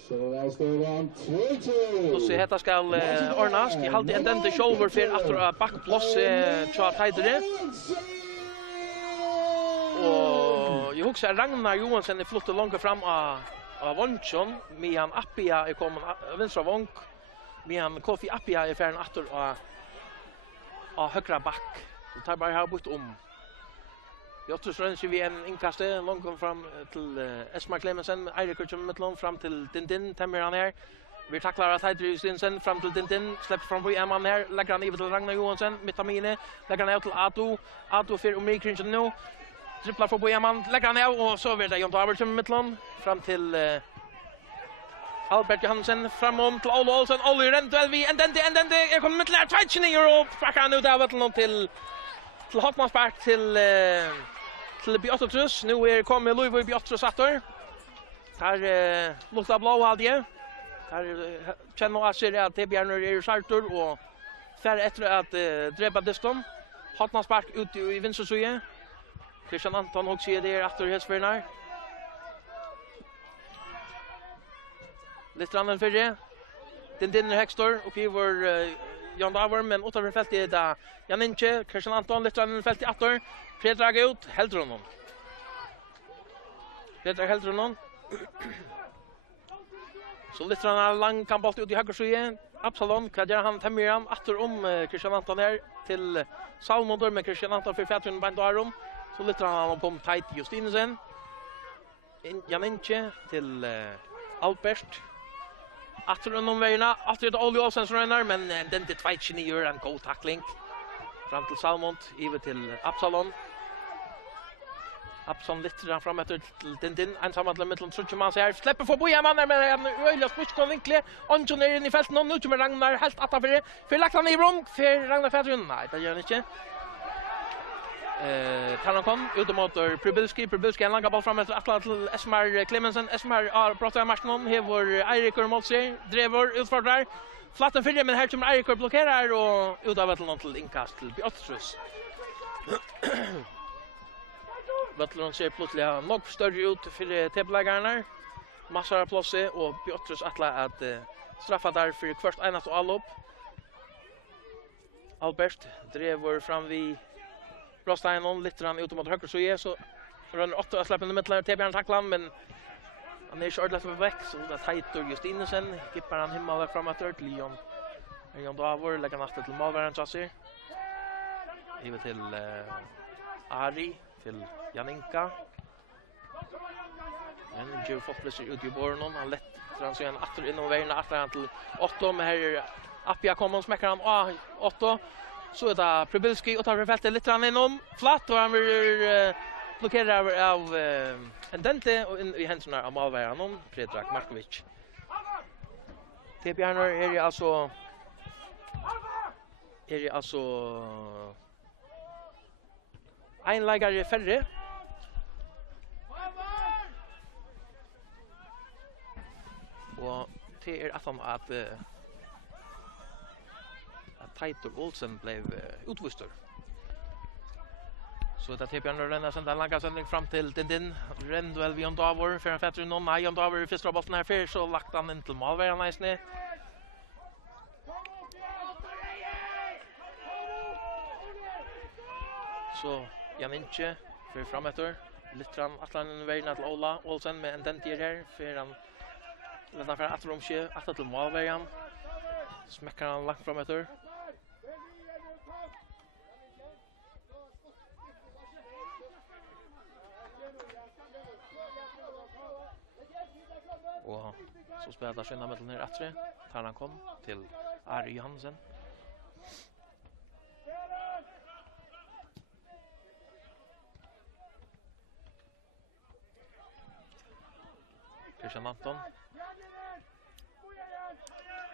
Så där står han 2-2. och så heter ska ordnas. Jag hade en den shoulder för att backplats Charles Heider. Och jag huxar Ragnar Johansson är flott långt fram av Vonchon med han Appia är kommen vänstra vank med han Kofi Appia är färden åter och högra back så tar bara här bort om jag tror så vi en inkast långt fram till Esmar Clemensen Eirik kommer mittlång fram till Dindin tämmer han här vi tacklar att Heider Stinsen fram till Dindin släpper fram på en man här lägger han över till Ragnar Johansson mittamine lägger han ut till Ato för omkring nu dribblar för Bojaman, lägger han ner och så vidare Jon Davor till mittlån fram till Albert Johansen framom till Olli Olsen, Olli rent vi en den är kommer mittlär touchning och packar han ut av till Hockmanspark till Beatrice. Nu är kommer Louis Beatrice åter. Här luktar blå alltid. Här känner jag sig att det blir när det är starter och färre efter att drepa destom. Hotnarspark ut i venstre side. Christian Anton också ser det efter hästförnar. Lite annan för det. Den dinner Hextor och över Jan Davor men utanför fältet där Jan Inche, Christian Anton lite annan fältet efter. Predrag ut, helt honom. Predrag helt honom. Så lite annan lång kamp ut i höger side. Absalon kvar han Tamiram efter Christian Anton här till Salmondor med Christian Anton för Fatun Bandarum. Så lite han på tight Justinsen. Jan Inche till Albert. Efter honom vägarna, efter det Olli Olsens rönnar, men den till Tveitchen gör en god tackling. Fram till Salmond, över till Absalon. Absalon lite fram efter till den ensamma till mitten så man ser släpper för boja mannen med en öliga spuskon vinkle. Anton är in i fältet nu kommer Ragnar helt attaför. För lagt han i rum för Ragnar Fädrun. Nej, det gör han inte. Tanankon ut mot Pribilski en lång boll fram efter Atlas till Esmar Clemensen. Esmar pratar Marston hevor Eirik mot sig. Drever utför där. Flatten för det men här kommer Eirik blockerar och ut av till inkast till Bjottrus. Butler ser plötsligt nog större ut för tävlingarna. Massor av plats och Bjottrus Atla att straffa där för först enat och allop. Albert drever fram vid Rostein lite grann ut mot höger så rönner 8 släpper i mitten till Björn tacklan men han är inte ordentligt på väck så det heter Justinsen kippar han himmel framåt till Leon. Leon Davor lägger nästa till målvärden chasser. Över till Ari till Janinka. Men Joe Fopples ut i borren han lätt transition åter in och vägen åter till 8 med här Appia kommer och smäcker han 8. Så är det Pribilski och tar fältet lite grann inom flatt och han blir blockerad av en dente och in i händerna av målvärden Predrag Markovic. TP är alltså en lägare färre. Och det är att Teitur Olsen blev utvistor. Så det är Björn Rönna sen den långa sändning fram till den Rendwell Jan Davor för en fätter någon Jan Davor första bollen här för så lagt han in till målvärden nice. Så Jan Inche för framåt Littran Atlan vägen till Ola Olsen med en dentier här för han lämnar för att romske att till målvärden. Smäcker han långt framåt. Och så spelar Skönna med ner atre. Tar han kom till Ari Johansen. Christian Anton.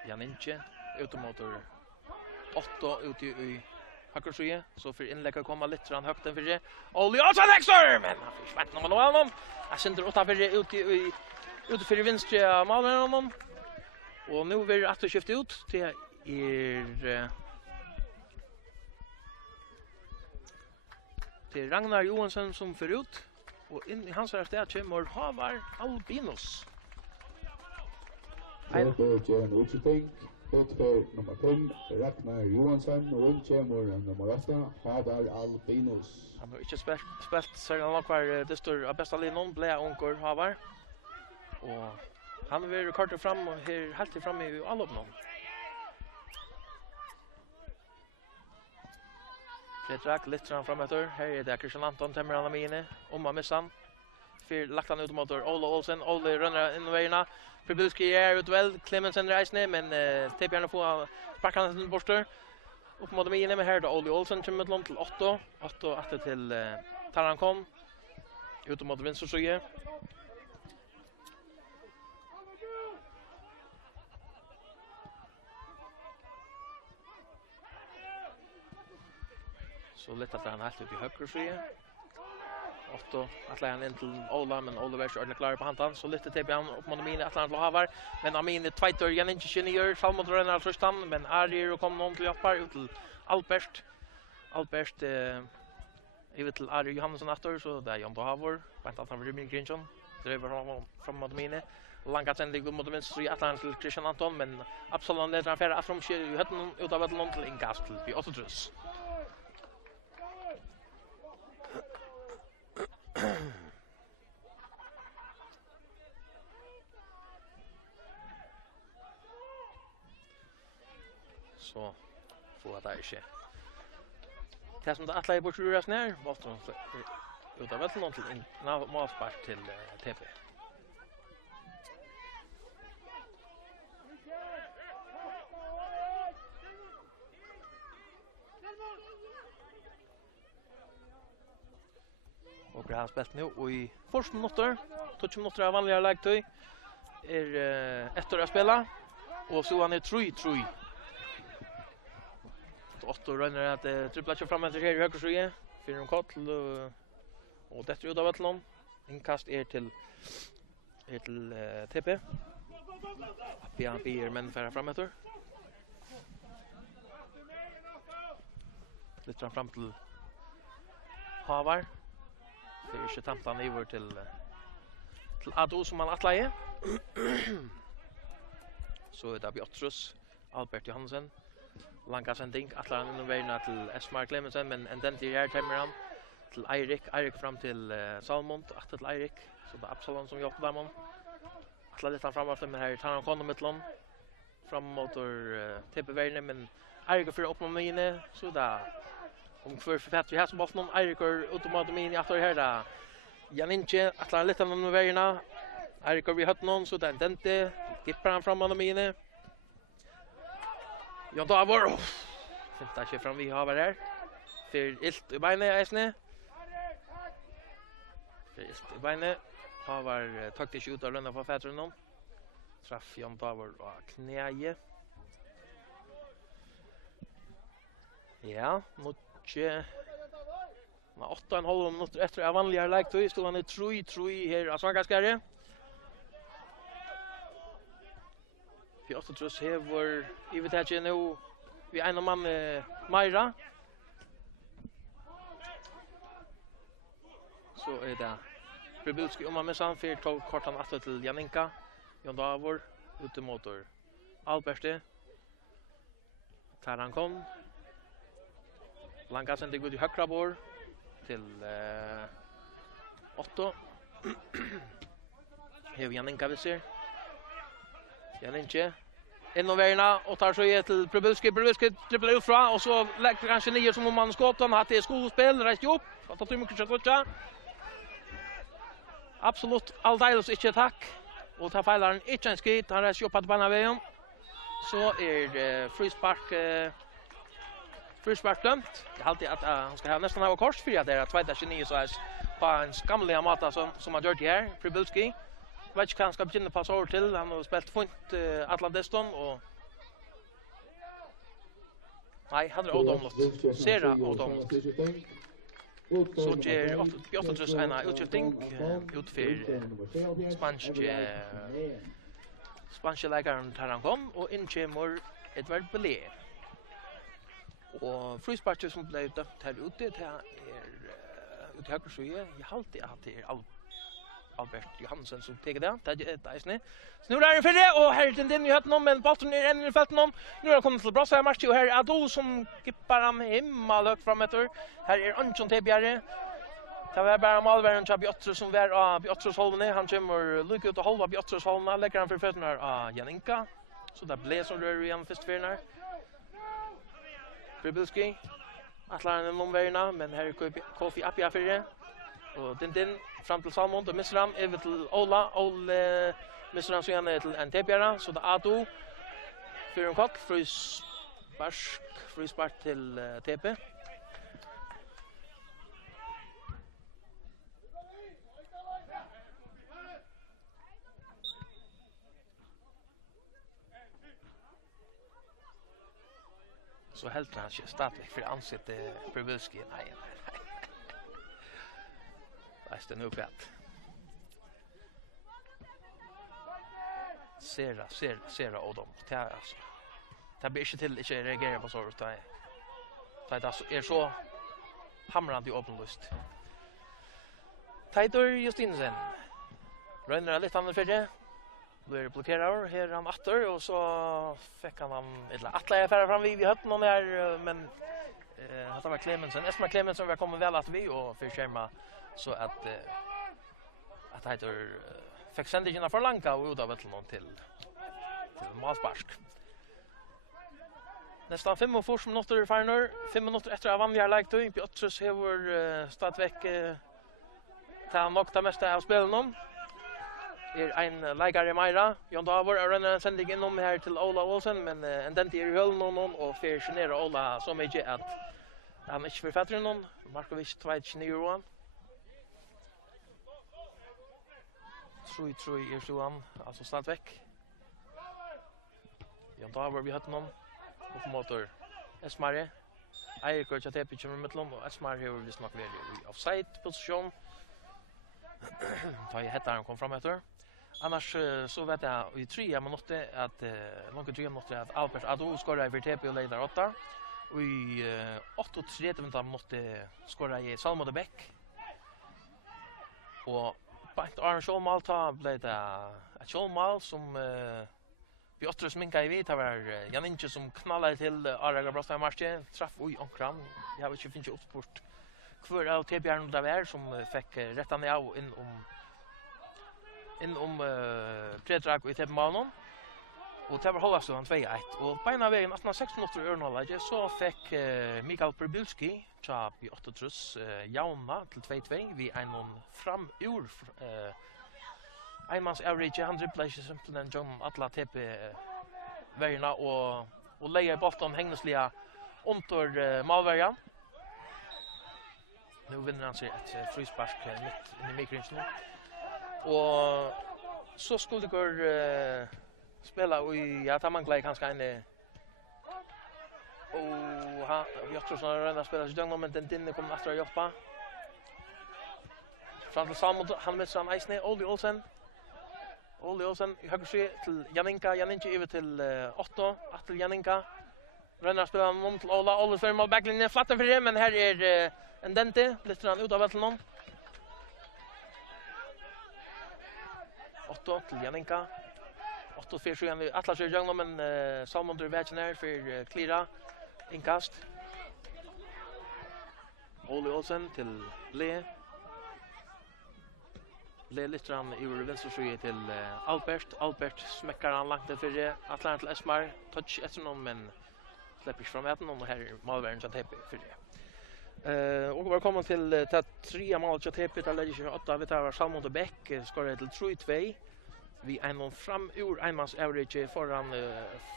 Jan Inche utomotor 8 ut i högerside så för inlägg komma lite fram högt för det. Olli Olsen Hextor men han försvann när man var honom. Jag sänder åt för ut för vänstra målvärden honom. Och nu vill att skifta ut till till Ragnar Johansson som för ut och in i hans ställe kommer Havar Albinos. What you think? Utför nummer 5, Ragnar Johansson och inkommer nummer 8, Havar Albinos. Han har inte spelat så långt kvar det står bästa linjen blev Onkor Havar. Och han vill korta fram och här helt fram i allop någon. Predrag lite framåt här är det Christian Anton Temran Amine om missan. För lagt han ut mot Ola Olsen, Ola rönnar in vägarna. Pribilski är ut väl, Clemensen reisne men TP:arna får sparka han till borster. Upp mot Amine med här då Ola Olsen kommer till 8 åter till Tarankon. Ut mot vänster sida. Så lätt att han helt ut i höger sida. 8 att lägga in till Ola men Ola är så ordentligt klar på handan så lite TP han upp mot Amine att han Havar men Amine tvåtor igen inte genier Salmond rönnar tröstan men Ari och kom någon till hjälpa ut till Albert Albert över till Ari Johansson efter så där Jan Davor, väntar att han vill min Grinchon. Driver från mot mine. Långa sändning mot vänster så i Atlant till Christian Anton men Absalon leder han färra från kör ju hade ut av Atlant till inkast till 8-3. Så får det inte. Det som det atla bort ruras ner, bollen ut av Atlant till målspark till TP. Och det har spelat nu och i första minuter, 20 minuter av vanliga lägtöj efter att spela och så han är 3-3. Otto rönner att trippla kör fram efter här i höger sida, för en kort och det ut av Atlant. Inkast till TP. Bian Bier men färra fram efter. Lyfter fram till Havar. Det är inte tampan över till Ado som han atlaje. Så är det Bjottrus, Albert Johansen. Långa sändning, atlar han in vägen till Esmar Clemensen, men en den till här tämmer han till Eirik fram till Salmond, att till Eirik, så det är Absalon som jobbar där. Atlar lite framåt men här tar han kon mittlon fram mot TP-vägen, men Eirik för upp med mine, så där om för fett vi har som bollen Eirik ut mot mine efter här där. Janinche atlar lite med vägarna. Eirik vi har någon så den dente, gippar han fram mot mine. Jan Davor. Fintar sig fram vi har här. För ilt i benen äsne. För ilt i benen har taktiskt ut av runda på fätren. Traff Jan Davor och knäje. Ja, mycket. 8,5 minuter efter av vanliga lägtöj stod han i 3-3 här av Svangaskare. Pjottrus hever ivetaget nu vi en man Maira. Så är det Prebulski om man med samfyr tog kortan att till Janinka. Jan Davor ute motor. Alberste. Taran kom. Långa sändning ut i högra bor till Otto. Här Janinka vi ser. Janinche innoverna och tar så till Prebulski dribblar ut från och så lägger kanske ner som om man skott han hade skolspel rätt upp att ta mycket skott. Absolut alldeles inte tack och ta fejlaren inte en skit han rätt upp på banan så är frispark dömt. Jag alltid att han ska ha nästan ha kors för att det är tvåa 29 så är på en skamlig mata som har gjort det här Prebulski. Jag vet inte vad han ska begynna passa over till. Han har spelat fint Atlantiston och nej, hade odomlott. Sera odomlott. Så ger 8-3 en utskifting ut för spanske läkaren Taran kom och in kommer Edvard Belé. Och frisparket som blev dömt här ute det är ut höger så jag alltid att det är Albert Johansen som tar det. Det är snä. Nu är det för det och här är den i hött men bollen är ännu i fältet någon. Nu har han kommit till Brassa match och här är Ado som kippar han hemma högt framåt. Här är Anton Tebjare. Det var bara Malvern och Bjottrus som var av Bjottrus hållne. Han kommer lycka ut och hålla Bjottrus hållna. Lägger han för fötterna av Janinka. Så det blir som rör igen först för när. Prebulski. Atlar han omvärna men här är Kofi Appia för det. Och den fram till Salmond och Misram över till Ola Misram så gärna till Antebjara så det är Ado för en kort frispark till TP. Så helt han stadigt för ansikte Prebulski. Nej. Det är nu fett. Sera Odom. Det blir inte till att reagera på så. Det så hamrande åpenlyst. Teitur Justinsen. Rønner litt annet fyrre. Blir blockerad här han åter och så fick han eller alla är färre fram vi hade någon där men det var Clemensen. Esma Clemensen var kommit väl att vi och för skärma så att heter fick sändningen för långa och ut av någon till Malsparsk. Nästan 5 minuter final, 5 minuter efter av vanliga lag då Piotrus har stadväck ta nog det mesta av spelen en lägare Maira. Jon Davor är en sändning inom här till Ola Olsen men en den till höll någon och för genera Ola så mycket att han inte författar någon. Markovic 2-1. Tror är så han alltså stadväck. Jon Davor vi hade någon på motor. Esmare Eirik och Chatepi kommer mittlom och Esmar har visst nog väl i offside position. Ta i hettan kom fram efter. Annars så vet jag i 3 minuter att långt 3 minuter att Albert Ado skorar över TP och leder 8 och i 8:30 minuter skorar i Salmo de Beck. Och Bant Arne Schulmal blev det ett Schulmal som Piotrus minka i vit var Jan Inge som knallade till Araga Brasta matchen träff oj onkran. Jag vet inte finns uppsport kvar av TPR där var som fick rätta ner av in om Predrag och TP Malmö. Och det var hållas han 2-1 och på ena vägen nästan 6 minuter i Örnalaget så fick Mikael Perbilski ta Piotrus jauna till 2-2 vi en fram ur Einmans average 100 places simpelt en John Atla TP vägarna och lägger bollen hängnesliga ontor Malvärjan. Nu vinner han sig ett frispark mitt in i mikroinsen. Och så skulle det spela i att man glädje kanske en och jag tror att han spelar så långt men den dinne kommer efter att jobba. Fram till Salmon han med Sam Eisne Oli Olsen i höger till Janinka över till Otto till Janinka. Rennar spelar mot till Ola för mål backlinjen flatten för det men här är en dente lyfter han ut av någon. Otto till Janinka. Otto för sig han Atlas är young men Salmon drar vägen här för Klira inkast. Oli Olsen till Le lyfter han i vänster sida till Albert smäckar han långt för det Atlant till Esmar touch efter någon men släpper fram äten och här Malvern så TP för det. Och vi kommer till 3 mål så TP där lägger 8 vi tar Salmon de Beck skorar till 3-2. Vi en fram ur Einmans average föran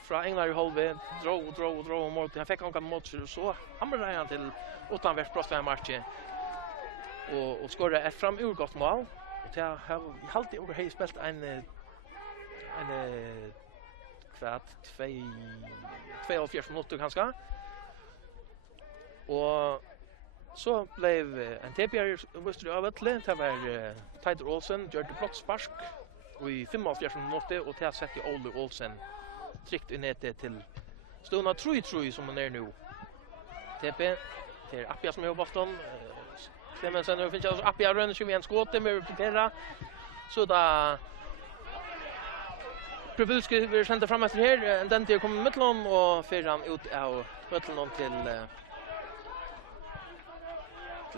från Englar i halve drog mot han fick han mot så hamrar han till utanvärs prosta matchen och skorar ett fram ur gott mål. Och jag har alltid över spelat en kvart 2 minuter kanske. Och så blev en TPR visste av ett lent var Teitur Olsen gjorde plottspark och i 45 minuter och till sätter Olle Olsen tryckt in det till stona 3-3 som är nu. TP till Appia som är på bollen. Clemensen nu finns alltså Appia rönner som en skott med Putera. Så då Perbilski vill sända fram efter här. Den till kommer mittlom och för han ut av mittlom till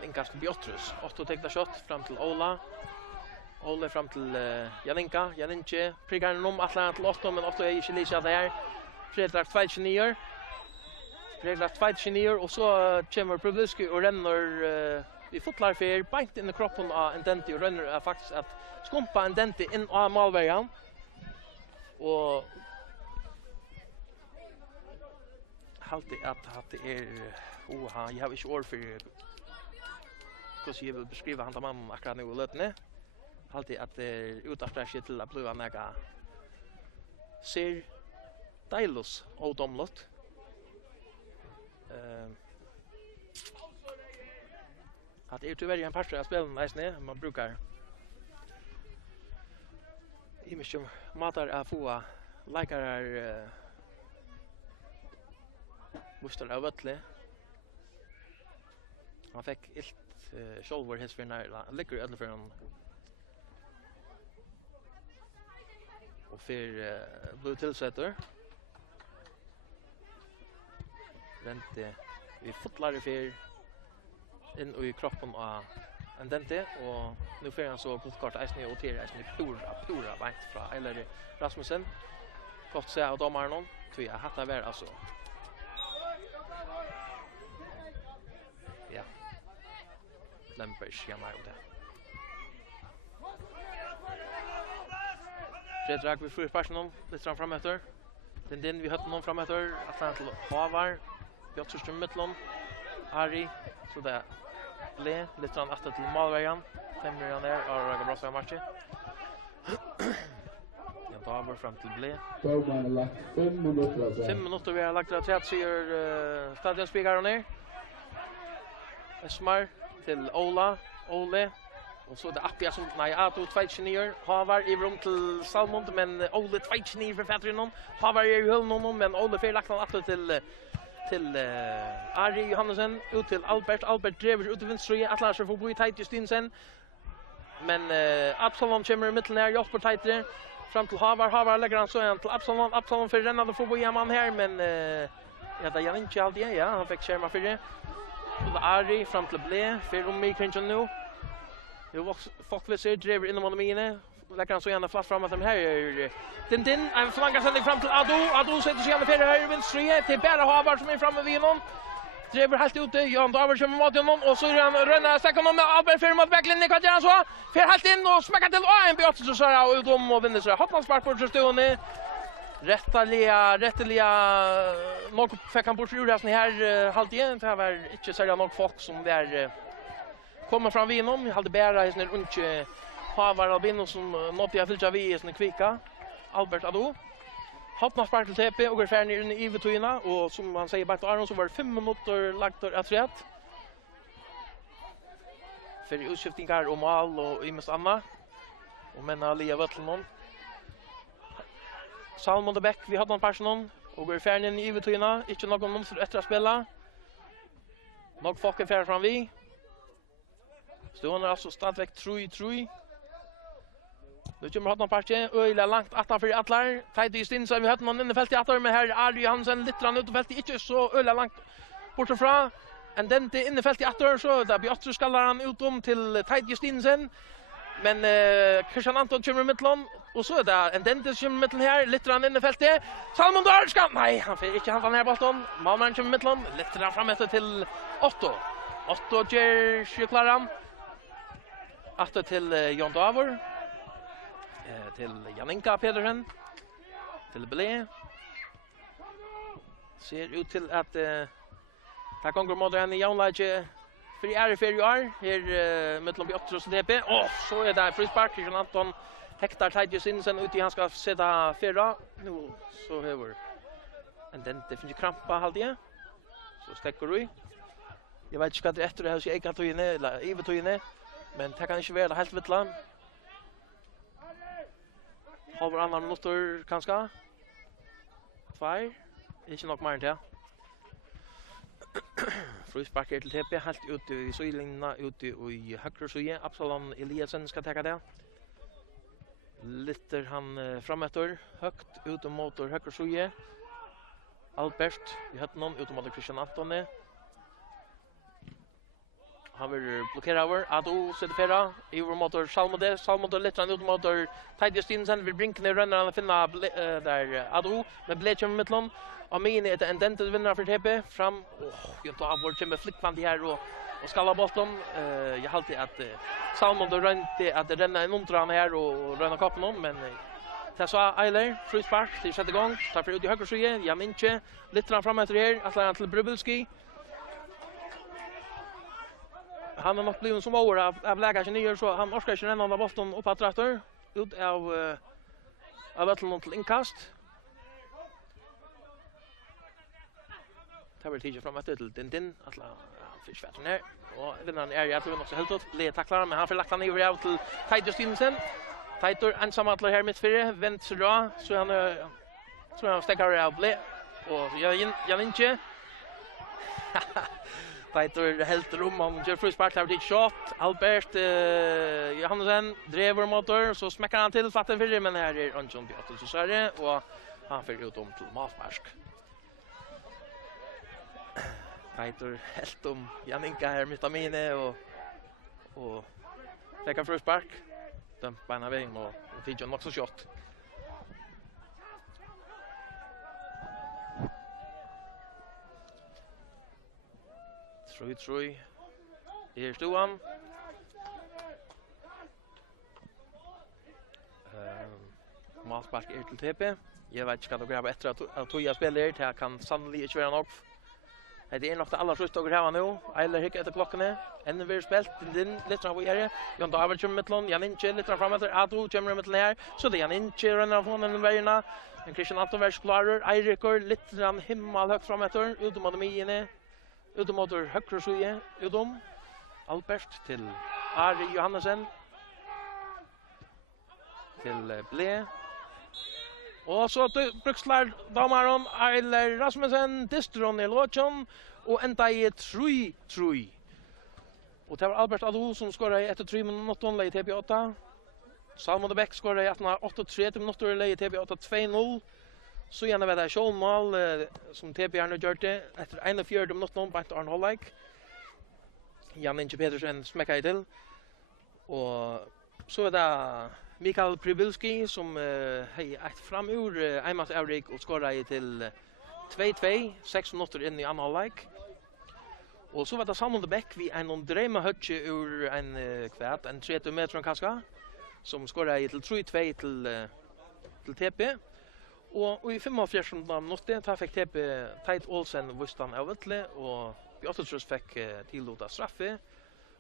inkast Piotrus. Otto tar shot fram till Ola fram till Janinka priggar om Atlant till Otto men Otto är inte lika där. Fredrik 2-9. Fredrik 2-9 och så kommer Perbilski och renner vi fotlar för bänkt in i kroppen av en dente och renner är faktiskt att skumpa en dente in av Malvärjan. Och alltid att det är jag har inte ord för hur jag vill beskriva han man akkurat nu lötne. Alltid att det är utafter till att bli några ser dejlos och domlott. Att det är tyvärr en parter av spelen nästan man brukar i mycket matar att få likarar Mustar av vattnet. Han fick ilt shoulder his för när ligger ödla för han. Och för blue tillsätter. Vente vi fotlar för in i kroppen av Endente och nu får han så på kort isen och till isen pura vart från eller Rasmussen. Gott se av domaren tror jag hatta väl alltså. Ja. Lampers jamar ut där. Fredrik vi får passion lite fram efter. Den vi hade någon fram efter att han till Havar. Björnström mittlon. Ari så där Ble lite fram efter till målvägen. 5 minuter där och Raga Brossa matchen. Ja, då var fram till Ble. Domaren lagt 5 minuter. 5 minuter vi har lagt det att säger stadionspelaren ner. Esmar till Ole och så det Appia som nej Ato 2-9 Havar i rum till Salmond men Ole 2-9 för Fatrin Havar i höll någon men Ole för lagt han att till Ari Johannesson ut till Albert driver ut till vänster Atlas får bo i tight Justinsen men Absalon kommer i mitten här Jasper tight fram till Havar lägger han så till Absalon för renna får bo i man här men ja det är inte alltid ja han fick skärma för det och Ari fram till Ble för mig kanske nu jag folk vill se driver in de mine lägger han så gärna fast fram att de här är den en flanka sändning fram till Ado sätter sig gärna för här i vänster till bara Havar som är framme vid honom driver helt ute Jan David kommer mot honom och så han rönnar stackar honom med Albert för mot backlinjen kan göra så för helt in och smäcker till en björt så så ut om och vinner så hoppas spark på stående rätteliga nog fick han bort ur här halt igen det var inte så nog folk som där kommer fram vid honom hade bära i sin unge Havar Albino som något jag fyllde vi i sin kvika Albert Ado Hoppnar spark till TP och går färd ner in i Ivetyna och som han säger Bart Aron så var det 5 minuter lagt att rätt för utskiftningar och mål och i mest annat och men Alia Vattelnon Salmon de Beck vi hade någon person och går färd ner i Ivetyna inte någon mönster efter att spela nog folk färd fram vi Stående alltså stadväck 3-3 Nu kommer han parti öjla långt utanför Atlar. Tight Justin så vi hade någon inne fält i Atlar med här Ari Hansen lite grann utanför inte så öjla långt bortifrån. And then det inne fält i Atlar så där Björn skallar han ut om till Tight Justinsen. Men Christian Anton kommer i mitten och så där and then det kommer i mitten här lite grann inne fältet. Salmon där ska nej han får inte han här bollen. Malmön kommer i mitten lite grann fram efter till Otto. Otto ger Sjöklaran. Efter till Jon Davor. Till Janinka Pedersen till Ble ser ut till att ta konkur mot henne i Jaunlage för i år här mellan Björn och DP och så är det frispark från Anton Hektar Tidius Insen ut i han ska sätta fyra nu så över and then det finns krampa halvdje så stäcker du jag vet inte vad det efter det här så jag kan ta in eller Ivetyne men det kan inte vara helt vittlan Halvar annan minuter kanske. 2. Inte nog mer än det. Frisparker till TP helt ute i sidlinjerna ute i högra sida. Absalon Eliasen ska ta det. Litter han framåt högt ut mot högra sida. Albert, vi hade någon ut mot Christian Antone. Han vill blockera över Ado sätter färra över motor Salmode lite ut motor Tight Justinsen vill brinka ner ränner han finna där Ado med Blecher i mitten och min är en dent vinner för TP fram jag tar av vår med flickvand här och skalla bollen jag alltid att Salmode rönte att renna en ontran här och rönna kappen om men Tessa Eiler frispark till sätta igång tar för ut i höger sida Janinche lite fram efter här Atlan till Brubelski Han har nog blivit som år av lägga sig ner så han orskar inte renna av bollen upp att rätter ut av Vattelnon till inkast. Tar väl tidigt fram efter till den Atla fisk vet ner och vinnaren är jag tror också helt åt blir tacklar men han får lagt han över av till Tight Justinsen. Tighter ensam Atla här mitt för vänster så han stäcker av bli och jag inte Peter helt om Jeffrey Spark har dit shot. Albert Johansen driver motor så smäcker han till fatten för men här är Anton Björn så är det och han får ut om till Mafmarsk. Peter helt Jan Inka här mitt amine och fick en frispark. Den på vägen och fick ju också shot. Troy. Här står han. Malspark till TP. Jag vet inte vad det grabbar efter att Toja spelar här. Det kan sannolikt inte vara nog. Det är nog det allra första att gräva nu. Eiler hickar efter klockan. Ännu vi spelat. Den lite av vad är det? Jon David kommer mittlån. Jan Inche lite framåt. Ado kommer mittlån här. Så det är Jan Inche ränner från den vägarna. En Christian Anton värs klarar. Eirikor lite himmel högt framåt. Utom av mine. Utom mot högre suje. Utom. Albert till Ari Johansen. Till Ble. Och så brukslar domaren Eiler Rasmussen distron i Låchon och ända i 3-3. Och det var Albert Ado som skorade efter 3 minuter i TB8. Salmon de Beck skorade efter 8-3 minuter i TB8 2-0. Så gärna var det självmål som TB har nu gjort det efter 41 minuter på Arne Holleik. Jan Inge Petersen smäckade till. Och så är det Mikael Pribilski som har ett framur Eimas Eurik och skorade till 2-2, 6 minuter in i Arne Holleik. Och så var det Salmon de Beck vid en drömma högge ur en kvart, en 30 meter kanske, som skorade till 3-2 till TP. Och i 45 minuter tar fick TP Tait Olsen Wustan av Vettle och Björtrus fick tillåta straffe.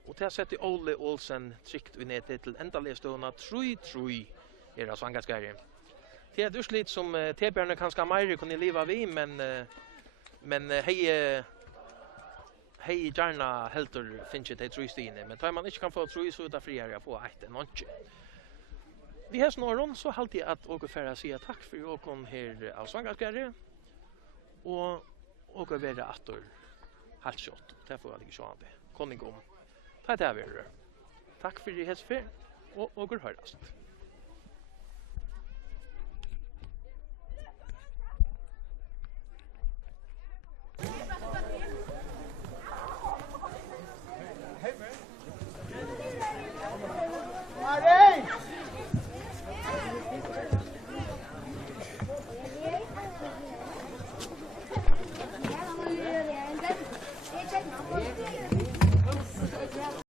Och det sätter Ole Olsen tryckt ner till ändaliga stående 3-3 är det Svangaskäri. Det är ett urslit som TP kanske mer kunde leva vid men hej gärna helter finns det 3 stine men tar man inte kan få 3 så där friare få 1 en notch. Vi har snarare så halt jag att ungefär säga tack för att kom här av Svangaskäri och vara åter halt shot. Det får jag liksom det. Konning ta det över. Tack för det här för och höras. Hey!